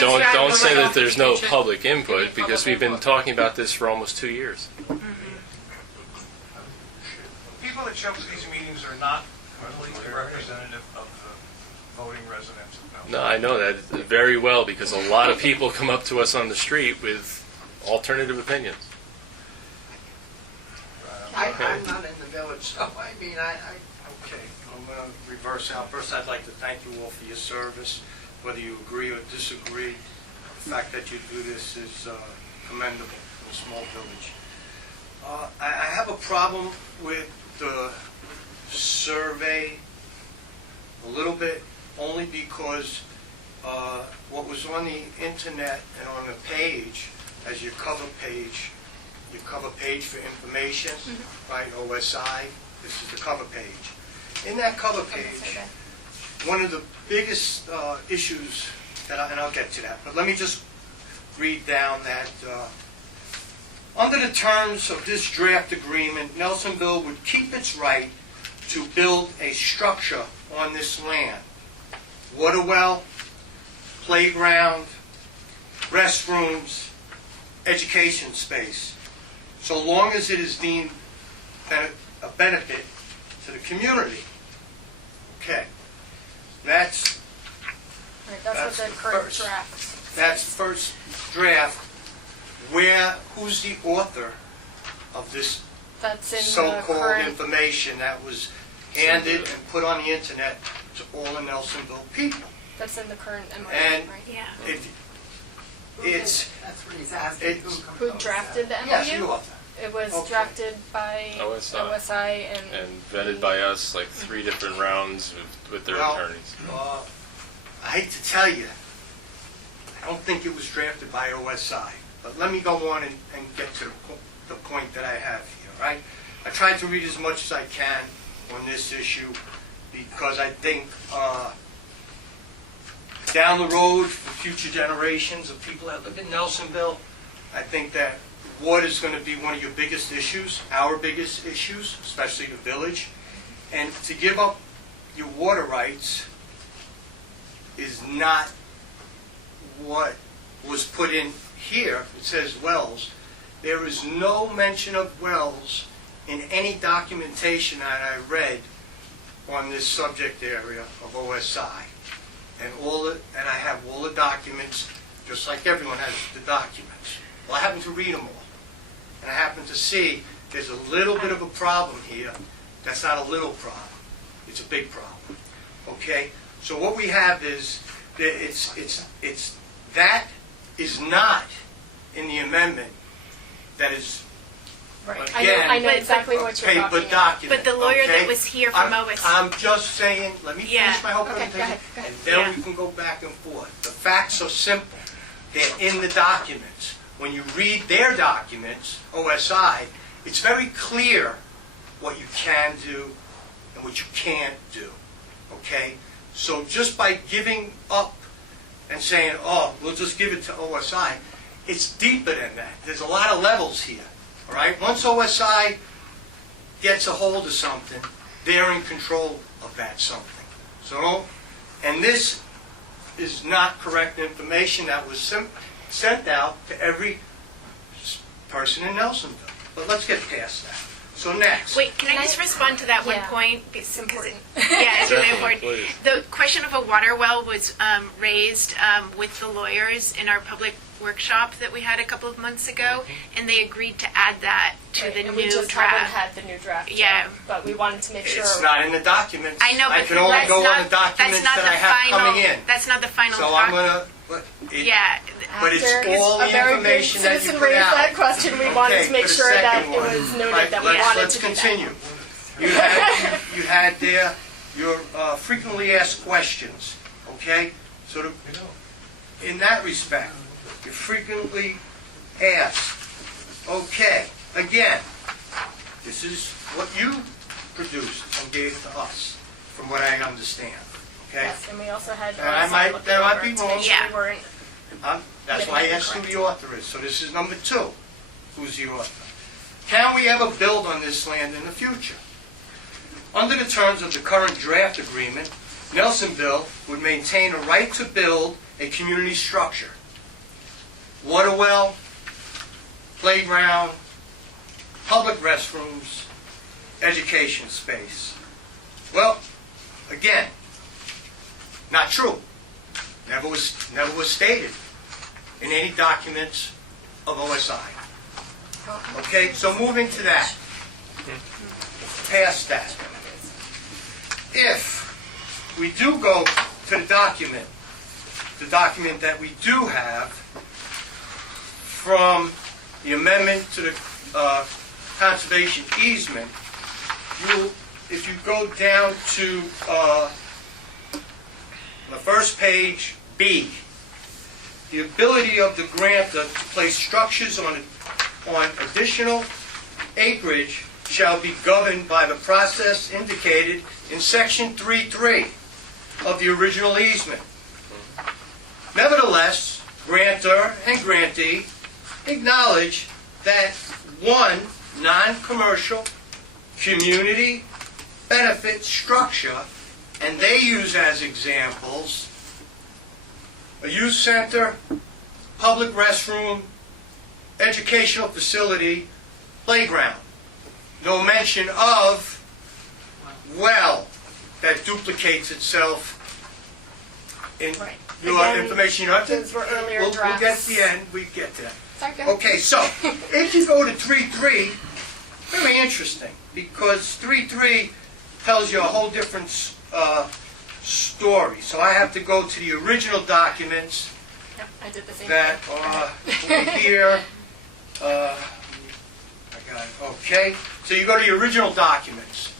Don't say that there's no public input, because we've been talking about this for almost 2 years. People that show up to these meetings are not completely representative of the voting residents of Nelsonville. No, I know that very well, because a lot of people come up to us on the street with alternative opinions. I'm not in the village, so I mean, Okay, I'm going to reverse out. First, I'd like to thank you all for your service. whether you agree or disagree, the fact that you do this is commendable in a small village. I have a problem with the survey a little bit, only because what was on the internet and on the page, as your cover page for information, right, OSI, this is the cover page. In that cover page, one of the biggest issues, and I'll get to that, but let me just read down that under the terms of this draft agreement, Nelsonville would keep its right to build a structure on this land. Water well, playground, restrooms, education space, so long as it is deemed a benefit to the community. Okay, that's Right, that's what the current first. draft. That's first draft. Who's the author of this That's in the so-called current. information that was handed and put on the internet to all the Nelsonville people? That's in the current MOU, And right? Yeah. It's, That's what he's asking. it's, Who drafted the MOU? yes, the author. It was Okay. drafted by OSI. and And vetted by us, like 3 different rounds with their Well, attorneys. I hate to tell you, I don't think it was drafted by OSI. But let me go on and get to the point that I have here, right? I tried to read as much as I can on this issue because I think down the road for future generations of people that live in Nelsonville, I think that water is going to be one of your biggest issues, our biggest issues, especially the village. And to give up your water rights is not what was put in here. It says wells. There is no mention of wells in any documentation that I read on this subject area of OSI. And I have all the documents, just like everyone has the documents. Well, I happen to read them all. And I happen to see there's a little bit of a problem here. That's not a little problem. It's a big problem. Okay? So what we have is, that is not in the amendment. That is, right. again, I know exactly what you're paper talking about. document. But the lawyer that okay? was here from OSI. I'm just saying, let me Yeah. finish my whole Okay, presentation, go ahead, go ahead. and then Yeah. we can go back and forth. The facts are simple. They're in the documents. When you read their documents, OSI, it's very clear what you can do and what you can't do. Okay? So just by giving up and saying, oh, we'll just give it to OSI, it's deeper than that. There's a lot of levels here. All right? Once OSI gets a hold of something, they're in control of that something. So, and this is not correct information that was sent out to every person in Nelsonville. But let's get past that. So next. Wait, can I just respond to that one Yeah. point? It's Because important. yeah, it's really Definitely, important. please. The question of a water well was raised with the lawyers in our public workshop that we had a couple of months ago, and they agreed to add that to Right, the and new we just draft. haven't had the new draft yet, Yeah. but we wanted to make sure. It's not in the documents. I know, but I can only that's go not, on the documents that's not that the I have final. coming in. That's not the final. So I'm going to... Yeah. But it's After all a the very good information that you citizen put raised out. that question, we wanted Okay, to make for the sure that second it one. was noted Right, that we let's- wanted let's to do continue. that. You had there your frequently asked questions, okay? So in that respect, you frequently asked, okay, again, this is what you produced and gave to us, from what I understand, okay? Yes, and we also had. And I OSI might- look that might over be to wrong. make sure Yeah. we weren't. That's why I asked who the author is. So this is number 2. Who's the author? Can we ever build on this land in the future? Under the terms of the current draft agreement, Nelsonville would maintain a right to build a community structure. Water well, playground, public restrooms, education space. Well, again, not true. Never was stated in any documents of OSI. Okay, so moving to that, past that. If we do go to the document the document that we do have from the amendment to the conservation easement, if you go down to the first page, B, the ability of the grantor to place structures on additional acreage shall be governed by the process indicated in section 3.3 of the original easement. Nevertheless, grantor and grantee acknowledge that one non-commercial community benefit structure, and they use as examples a youth center, public restroom, educational facility, playground. No mention of well that duplicates itself in Right. your Again, information. You know, those were earlier we'll get drafts. to the end. We get to that. Sorry, go ahead. Okay, so if you go to 3.3, very interesting, because 3.3 tells you a whole different story. So I have to go to the original documents Yep, I did the same that thing. are over here. I got it. Okay, so you go to the original documents,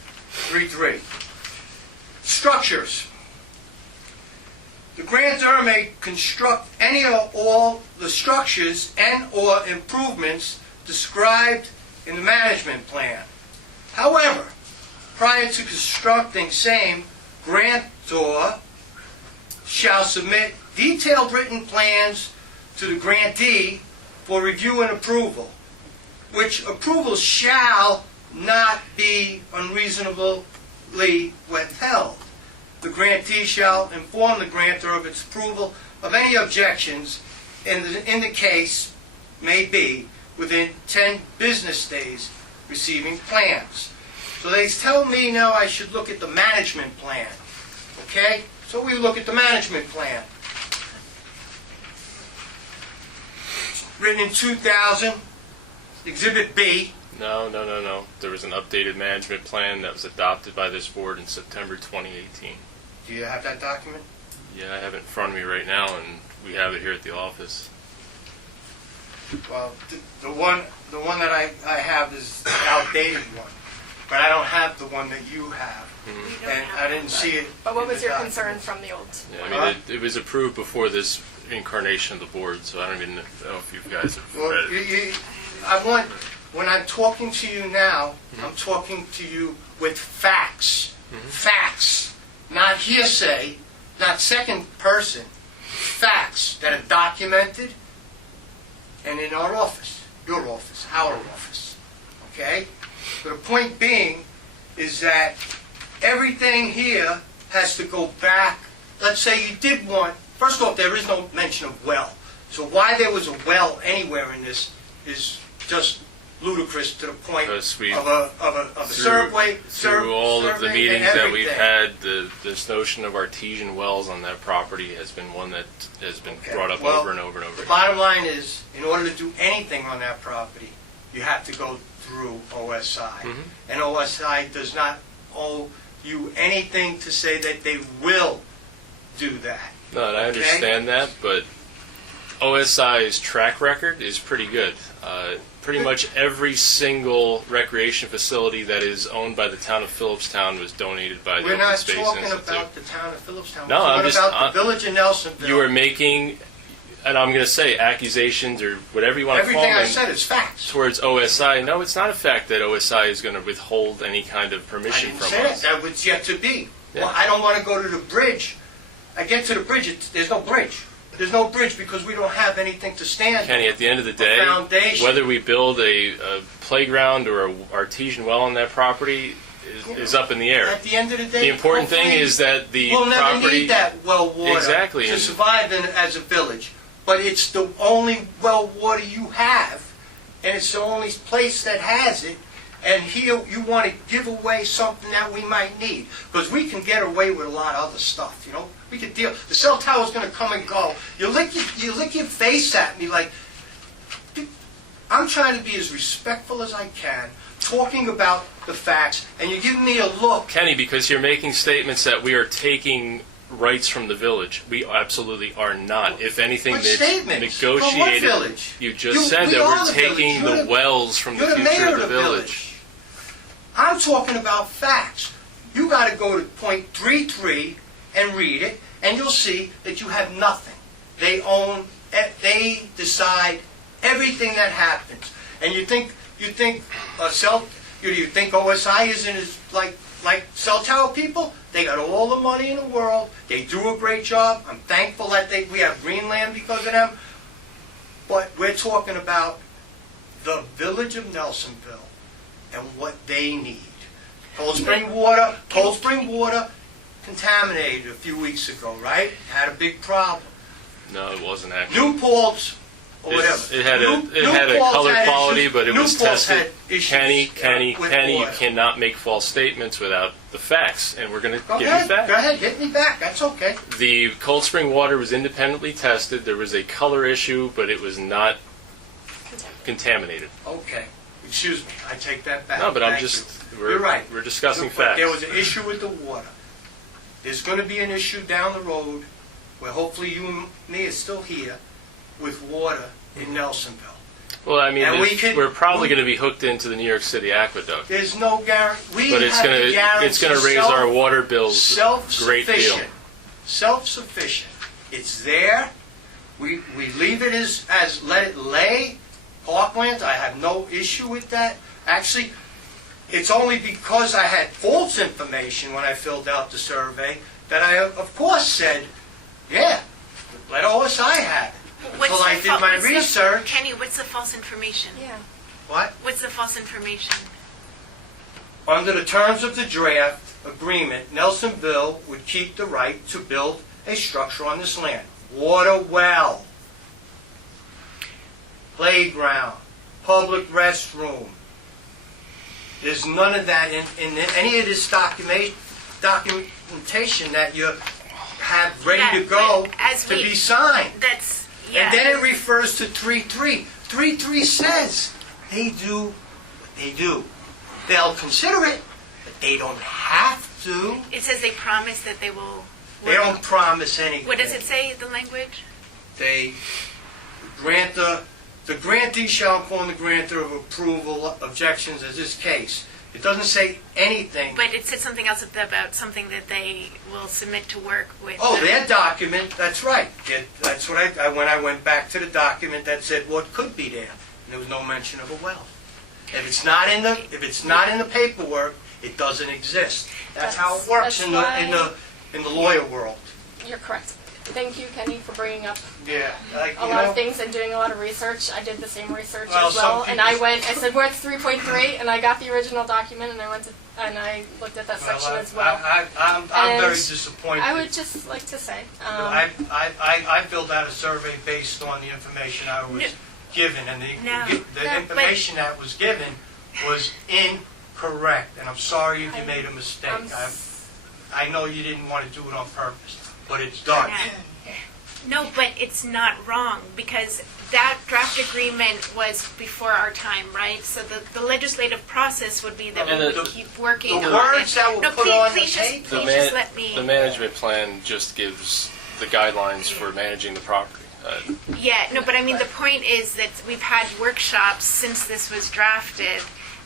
3.3. Structures. The grantor may construct any or all the structures and or improvements described in the management plan. However, prior to constructing same, grantor shall submit detailed written plans to the grantee for review and approval, which approval shall not be unreasonably withheld. The grantee shall inform the grantor of its approval of any objections in the case may be within 10 business days receiving plans. So they tell me now I should look at the management plan. Okay? So we look at the management plan. Written in 2000, Exhibit B. No. There was an updated management plan that was adopted by this board in September 2018. Do you have that document? Yeah, I have it in front of me right now, and we have it here at the office. Well, the one that I have is the outdated one, but I don't have the one that you have, and I didn't see it. But what in was the your document. concern from the old? Yeah, I mean, it was approved before this incarnation of the board, so I don't even know if you guys have Well, read it. when I'm talking to you now, I'm talking to you with facts. Facts. Not hearsay, not second person. Facts that are documented and in our office, your office, our office. Okay? But the point being is that everything here has to go back. Let's say you did want, first off, there is no mention of well. So why there was a well anywhere in this is just ludicrous to the point of a survey. Through all of the meetings that we've everything. had, this notion of artesian wells on that property has been one that has been Okay. brought up Well, over and over and over The again. bottom line is, in order to do anything on that property, you have to go through OSI. And OSI does not owe you anything to say that they will do that. No, and I Okay? understand that, but OSI's track record is pretty good. Pretty much every single recreation facility that is owned by the town of Phillipstown was donated by the We're Open not Space talking Institute. about the town of Phillipstown. No, We're I'm talking just- about the village of Nelsonville. You are making, and I'm going to say accusations or whatever you want to call Everything I them, said is facts. towards OSI. No, it's not a fact that OSI is going to withhold any kind of I permission didn't from say that. us. That was yet to be. Yeah. Well, I don't want to go to the bridge. I get to the bridge, there's no bridge. There's no bridge because we don't have anything to stand Kenny, at the end of the day, foundation. whether we build a playground or an artesian well on that property is up in the air. At the end of the day, The important thing hopefully, is that the we'll never property... need that well water Exactly, to and- survive as a village. But it's the only well water you have, and it's the only place that has it. And here you want to give away something that we might need, because we can get away with a lot of other stuff. You know, we could deal. The cell tower's going to come and go. You lick your face at me like. I'm trying to be as respectful as I can, talking about the facts, and you're giving me a look. Kenny, because you're making statements that we are taking rights from the village. We absolutely are not. If anything, What it's statements? From what negotiated. village? You just said we that are we're the taking village. the wells from the You're the future mayor of the village. I'm talking about facts. You got to go to point 33 and read it, and you'll see that you have nothing. They decide everything that happens. And you think OSI isn't as like cell tower people? They got all the money in the world. They do a great job. I'm thankful that we have Greenland because of them. But we're talking about the village of Nelsonville and what they need. Cold spring water contaminated a few weeks ago, right? Had a big problem. No, it wasn't actually. New Paltz, or whatever. It had a Paltz color had quality, issues. but it New was Paltz tested. had issues, Kenny, with you water. cannot make false statements without the facts, and we're going to Go give ahead, you facts. go ahead, hit me back. That's okay. The cold spring water was independently tested. There was a color issue, but it was not contaminated. Okay. Excuse me. I take that back. No, but Thank you. You're right. We're discussing But facts. there was an issue with the water. There's going to be an issue down the road where hopefully you and me are still here with water in Nelsonville. Well, I mean, And we're probably going to be hooked into the New York City aqueduct, There's no guarantee. but it's going to raise our water bills a great deal. Self-sufficient. Self-sufficient. It's there. We leave it as let it lay. Parklands, I have no issue with that. Actually, it's only because I had false information when I filled out the survey that I, of course, said, yeah, let OSI have it. Until I did my research. Kenny, what's the false information? Yeah. What's the false information? Under the terms of the draft agreement, Nelsonville would keep the right to build a structure on this land. Water well, playground, public restroom. There's none of that in any of this documentation that you have ready to go to be signed. And then it refers to 3.3. 3.3 says they do what they do. They'll consider it, but they don't have to. It says they promise that they will. They don't promise anything. What does it say, the language? They grant the grantee shall inform the grantor of approval objections as this case. It doesn't say anything. But it said something else about something that they will submit to work with. Oh, their document, that's right. That's what when I went back to the document that said what could be there. And there was no mention of a well. If it's not in the paperwork, it doesn't exist. That's how it works in the lawyer world. You're correct. Thank you, Kenny, for bringing up Yeah, a lot of things and doing a lot of research. I did the same research Well, as well, some and I said, "Where's 3.3?" And I got the original document, and I looked at that section as well. I'm very disappointed. I would just like to say, I filled out a survey based on the information I was given, and the information that was given was incorrect. And I'm sorry if you made a mistake. I know you didn't want to do it on purpose, but it's done. No, but it's not wrong, because that draft agreement was before our time, right? So the legislative process would be that we would keep working on it. The words that were put on the Please paper. just let me. The management plan just gives the guidelines for managing the property. Yeah, no, but I mean, the point is that we've had workshops since this was drafted,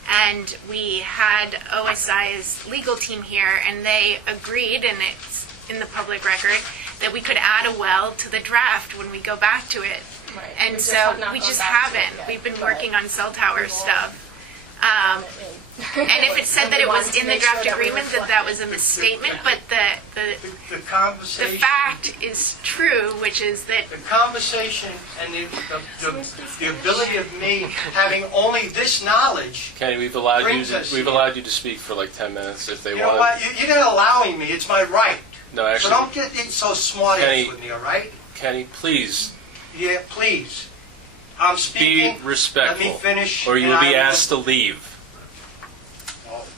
and we had OSI's legal team here, and they agreed, and it's in the public record, that we could add a well to the draft when we go back to it. Right. And We so just have not we gone just back to it haven't. yet, We've been but working on cell tower stuff. and And if it said that it was in the draft that we agreement, that was a misstatement, but the The conversation. fact is true, which is that The conversation and the ability of me having only this knowledge. Kenny, we've allowed Brings us you to speak for like 10 minutes if they You know want. what? You're not allowing me. It's my right. No, So actually, don't get so smart Kenny- with me, all right? Kenny, please Yeah, please. I'm be speaking. respectful, Let me finish. or you and will be I asked to leave.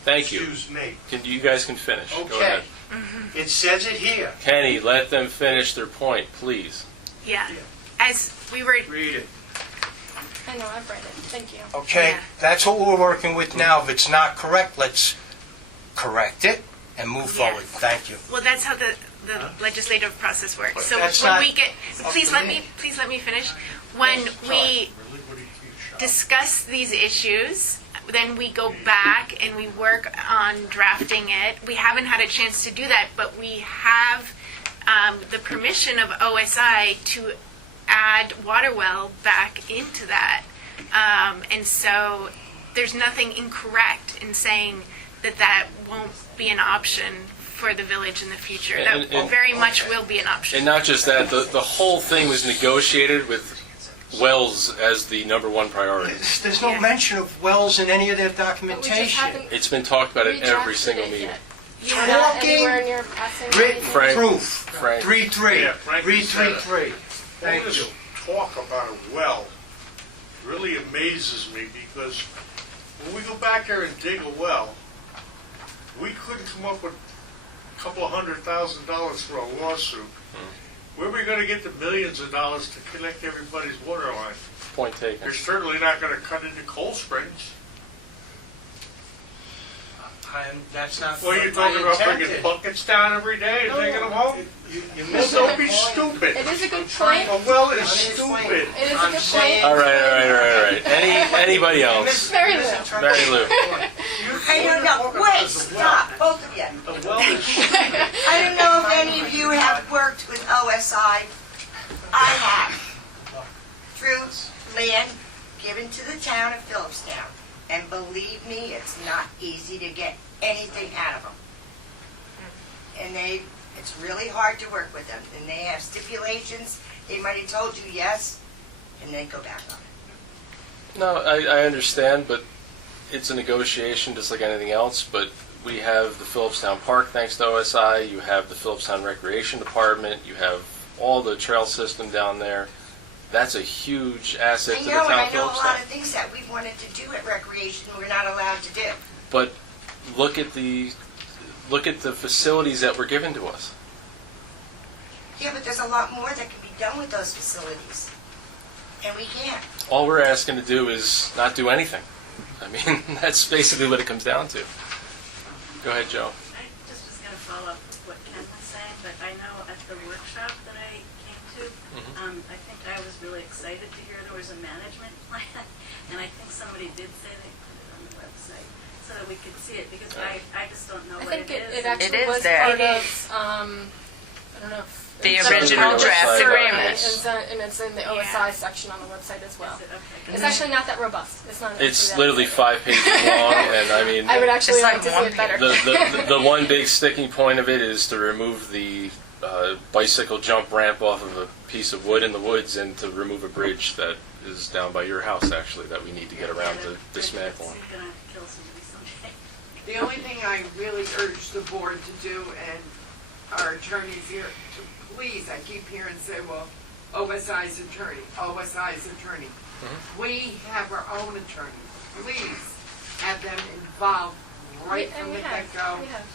Thank you. Excuse me. You guys can finish. Go Okay. ahead. It says it here. Kenny, let them finish their point, please. as we were. Read it. I know, I've read it. Thank you. Okay, Yeah. that's what we're working with now. If it's not correct, let's correct it and move Yeah. forward. Thank you. Well, that's how the legislative process works. But So that's when not we get, up please to let me. me finish. When we discuss these issues, then we go back and we work on drafting it. We haven't had a chance to do that, but we have the permission of OSI to add Waterwell back into that. And so there's nothing incorrect in saying that that won't be an option for the village in the future. That And- very much will be an option. And not just that, the whole thing was negotiated with wells as the number one priority. There's no mention of wells in any of their But we just documentation. haven't It's been talked about at every redrafted single it meeting. yet. You're not Talking anywhere near pressing Written anything. Frank. proof. Frank. 3-3. Yeah, Frank, Read you said it. 3-3. All Thank this you. talk about a well really amazes me because when we go back there and dig a well, we couldn't come up with a couple of $100,000 for a lawsuit. Where are we going to get the millions of dollars to connect everybody's water line? Point taken. They're certainly not going to cut into Cold Springs. That's not Well, you're what I talking about bringing intended. buckets down every day and taking them home? You Well, missed don't the be point. stupid. It is a good point. A well is I'm saying- stupid. It is a I'm good saying- point. All right. Anybody else? Mary Lou. Mary Lou. I don't know, wait, stop, both of you. A well is I don't know if any of you have worked with OSI. I have. Through land given to the town of Phillipstown. And believe me, it's not easy to get anything out of them. And it's really hard to work with them. And they have stipulations. They might have told you yes, and then go back on it. No, I understand, but it's a negotiation just like anything else. But we have the Phillipstown Park thanks to OSI. You have the Phillipstown Recreation Department. You have all the trail system down there. That's a huge asset I to the know, and town I of know a lot Phillipstown. of things that we've wanted to do at recreation we're not allowed to do. But look at the facilities that were given to us. Yeah, but there's a lot more that can be done with those facilities. And we can't. All we're asking to do is not do anything. I mean, that's basically what it comes down to. Go ahead, Joe. I just was going to follow up with what Ken was saying, but I know at the workshop that I came to, I think I was really excited to hear there was a management plan, and I think somebody did say they put it on the website so that we could see it, because I just don't know I what think it is. it actually It is was there. part It of, I don't know. The it's original on the draft website, agreement. And it's in the OSI section on the website as well. Is it? Okay. It's actually not that robust. It's not. It's actually that literally exciting. 5 pages long, and I mean, I would actually It's like like to see one it better. the one big sticking point of it is to remove the bicycle jump ramp off of a piece of wood in the woods, and to remove a bridge that is down by your house, actually, that we need to get around to dismantle. It's going to kill somebody someday. The only thing I really urge the board to do, and our attorneys here, to please, I keep hearing say, well, OSI's attorney, OSI's attorney. We have our own attorney. Please have them involved right And from we the have. get-go. We have.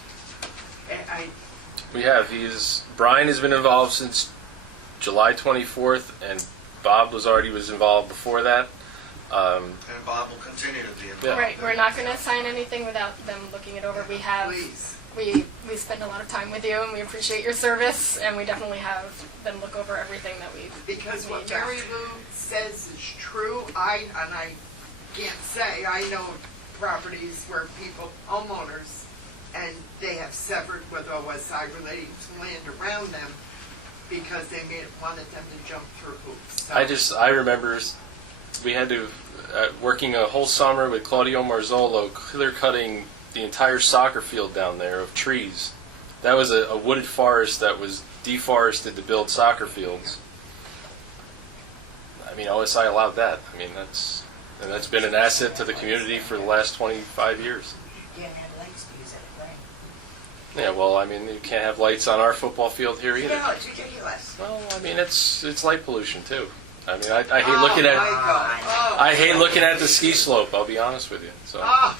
And We have. Brian has been involved since July 24th, and Bob was involved before that. And Bob will continue to be involved. Yeah. Right. We're not going to sign anything without them looking it over. We have. please. We spend a lot of time with you, and we appreciate your service, and we definitely have them look over everything that we've. Because what we draft. Mary Lou says is true, I can't say, I know properties where people, homeowners, and they have severed with OSI relating to land around them because they wanted them to jump through hoops. So- I remember we had to, working a whole summer with Claudio Marzolo, clear cutting the entire soccer field down there of trees. That was a wooded forest that was deforested to build soccer fields. I mean, OSI allowed that. I mean, that's been an asset to the community for the last 25 years. You can't have lights to use it, right? Yeah, well, I mean, you can't have lights on our football field here either. No, it's ridiculous. Well, I mean, it's light pollution too. I mean, I hate looking Oh, at my God. Oh. I hate looking at the ski slope. I'll be honest with you. So Ah,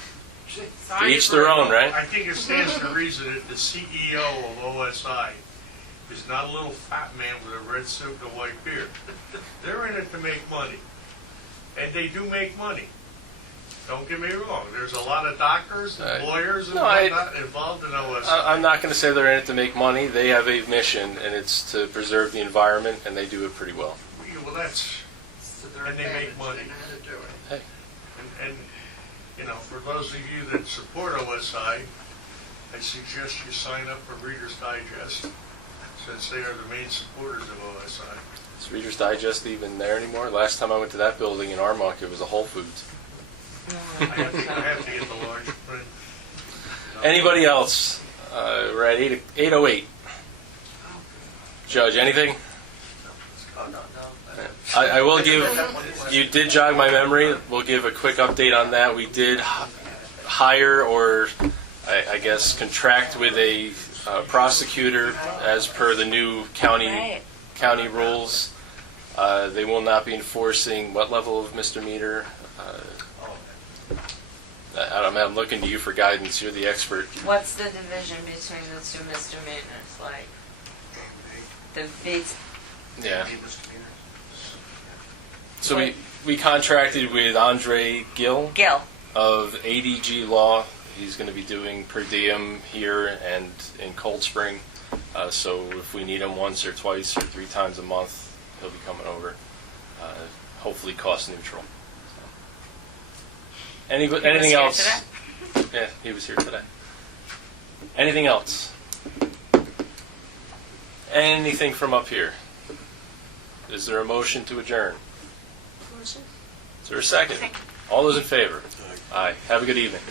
to each their own, right? I think it stands to reason that the CEO of OSI is not a little fat man with a red suit and a white beard. They're in it to make money. And they do make money. Don't get me wrong, there's a lot of doctors and lawyers and No, I- whatnot involved in OSI. I'm not going to say they're in it to make money. They have a mission, and it's to preserve the environment, and they do it pretty well. Well, that's, So they're and they make advantaged, money. they know how to do it. Hey, And, you know, for those of you that support OSI, I suggest you sign up for Reader's Digest, since they are the main supporters of OSI. is Reader's Digest even there anymore? Last time I went to that building in Armonk, it was a Whole Foods. I have to get the large print. Anybody else? We're at 8:08. Judge, anything? I will give, you did jog my memory, we'll give a quick update on that. We did hire, or I guess contract with a prosecutor as per the new county rules. They will not be enforcing what level of misdemeanor? I'm looking to you for guidance, you're the expert. What's the division between the two misdemeanors, like? The beats, Yeah. Any misdemeanors? So we contracted with Andre Gill Gil, of ADG Law. He's going to be doing per diem here and in Cold Spring. So if we need him once or twice or 3 times a month, he'll be coming over. Hopefully cost neutral. Anything here else? Yeah, he was here today. Anything else? Anything from up here? Is there a motion to adjourn? Motion. Is there a second? All those in favor? Aye. Have a good evening.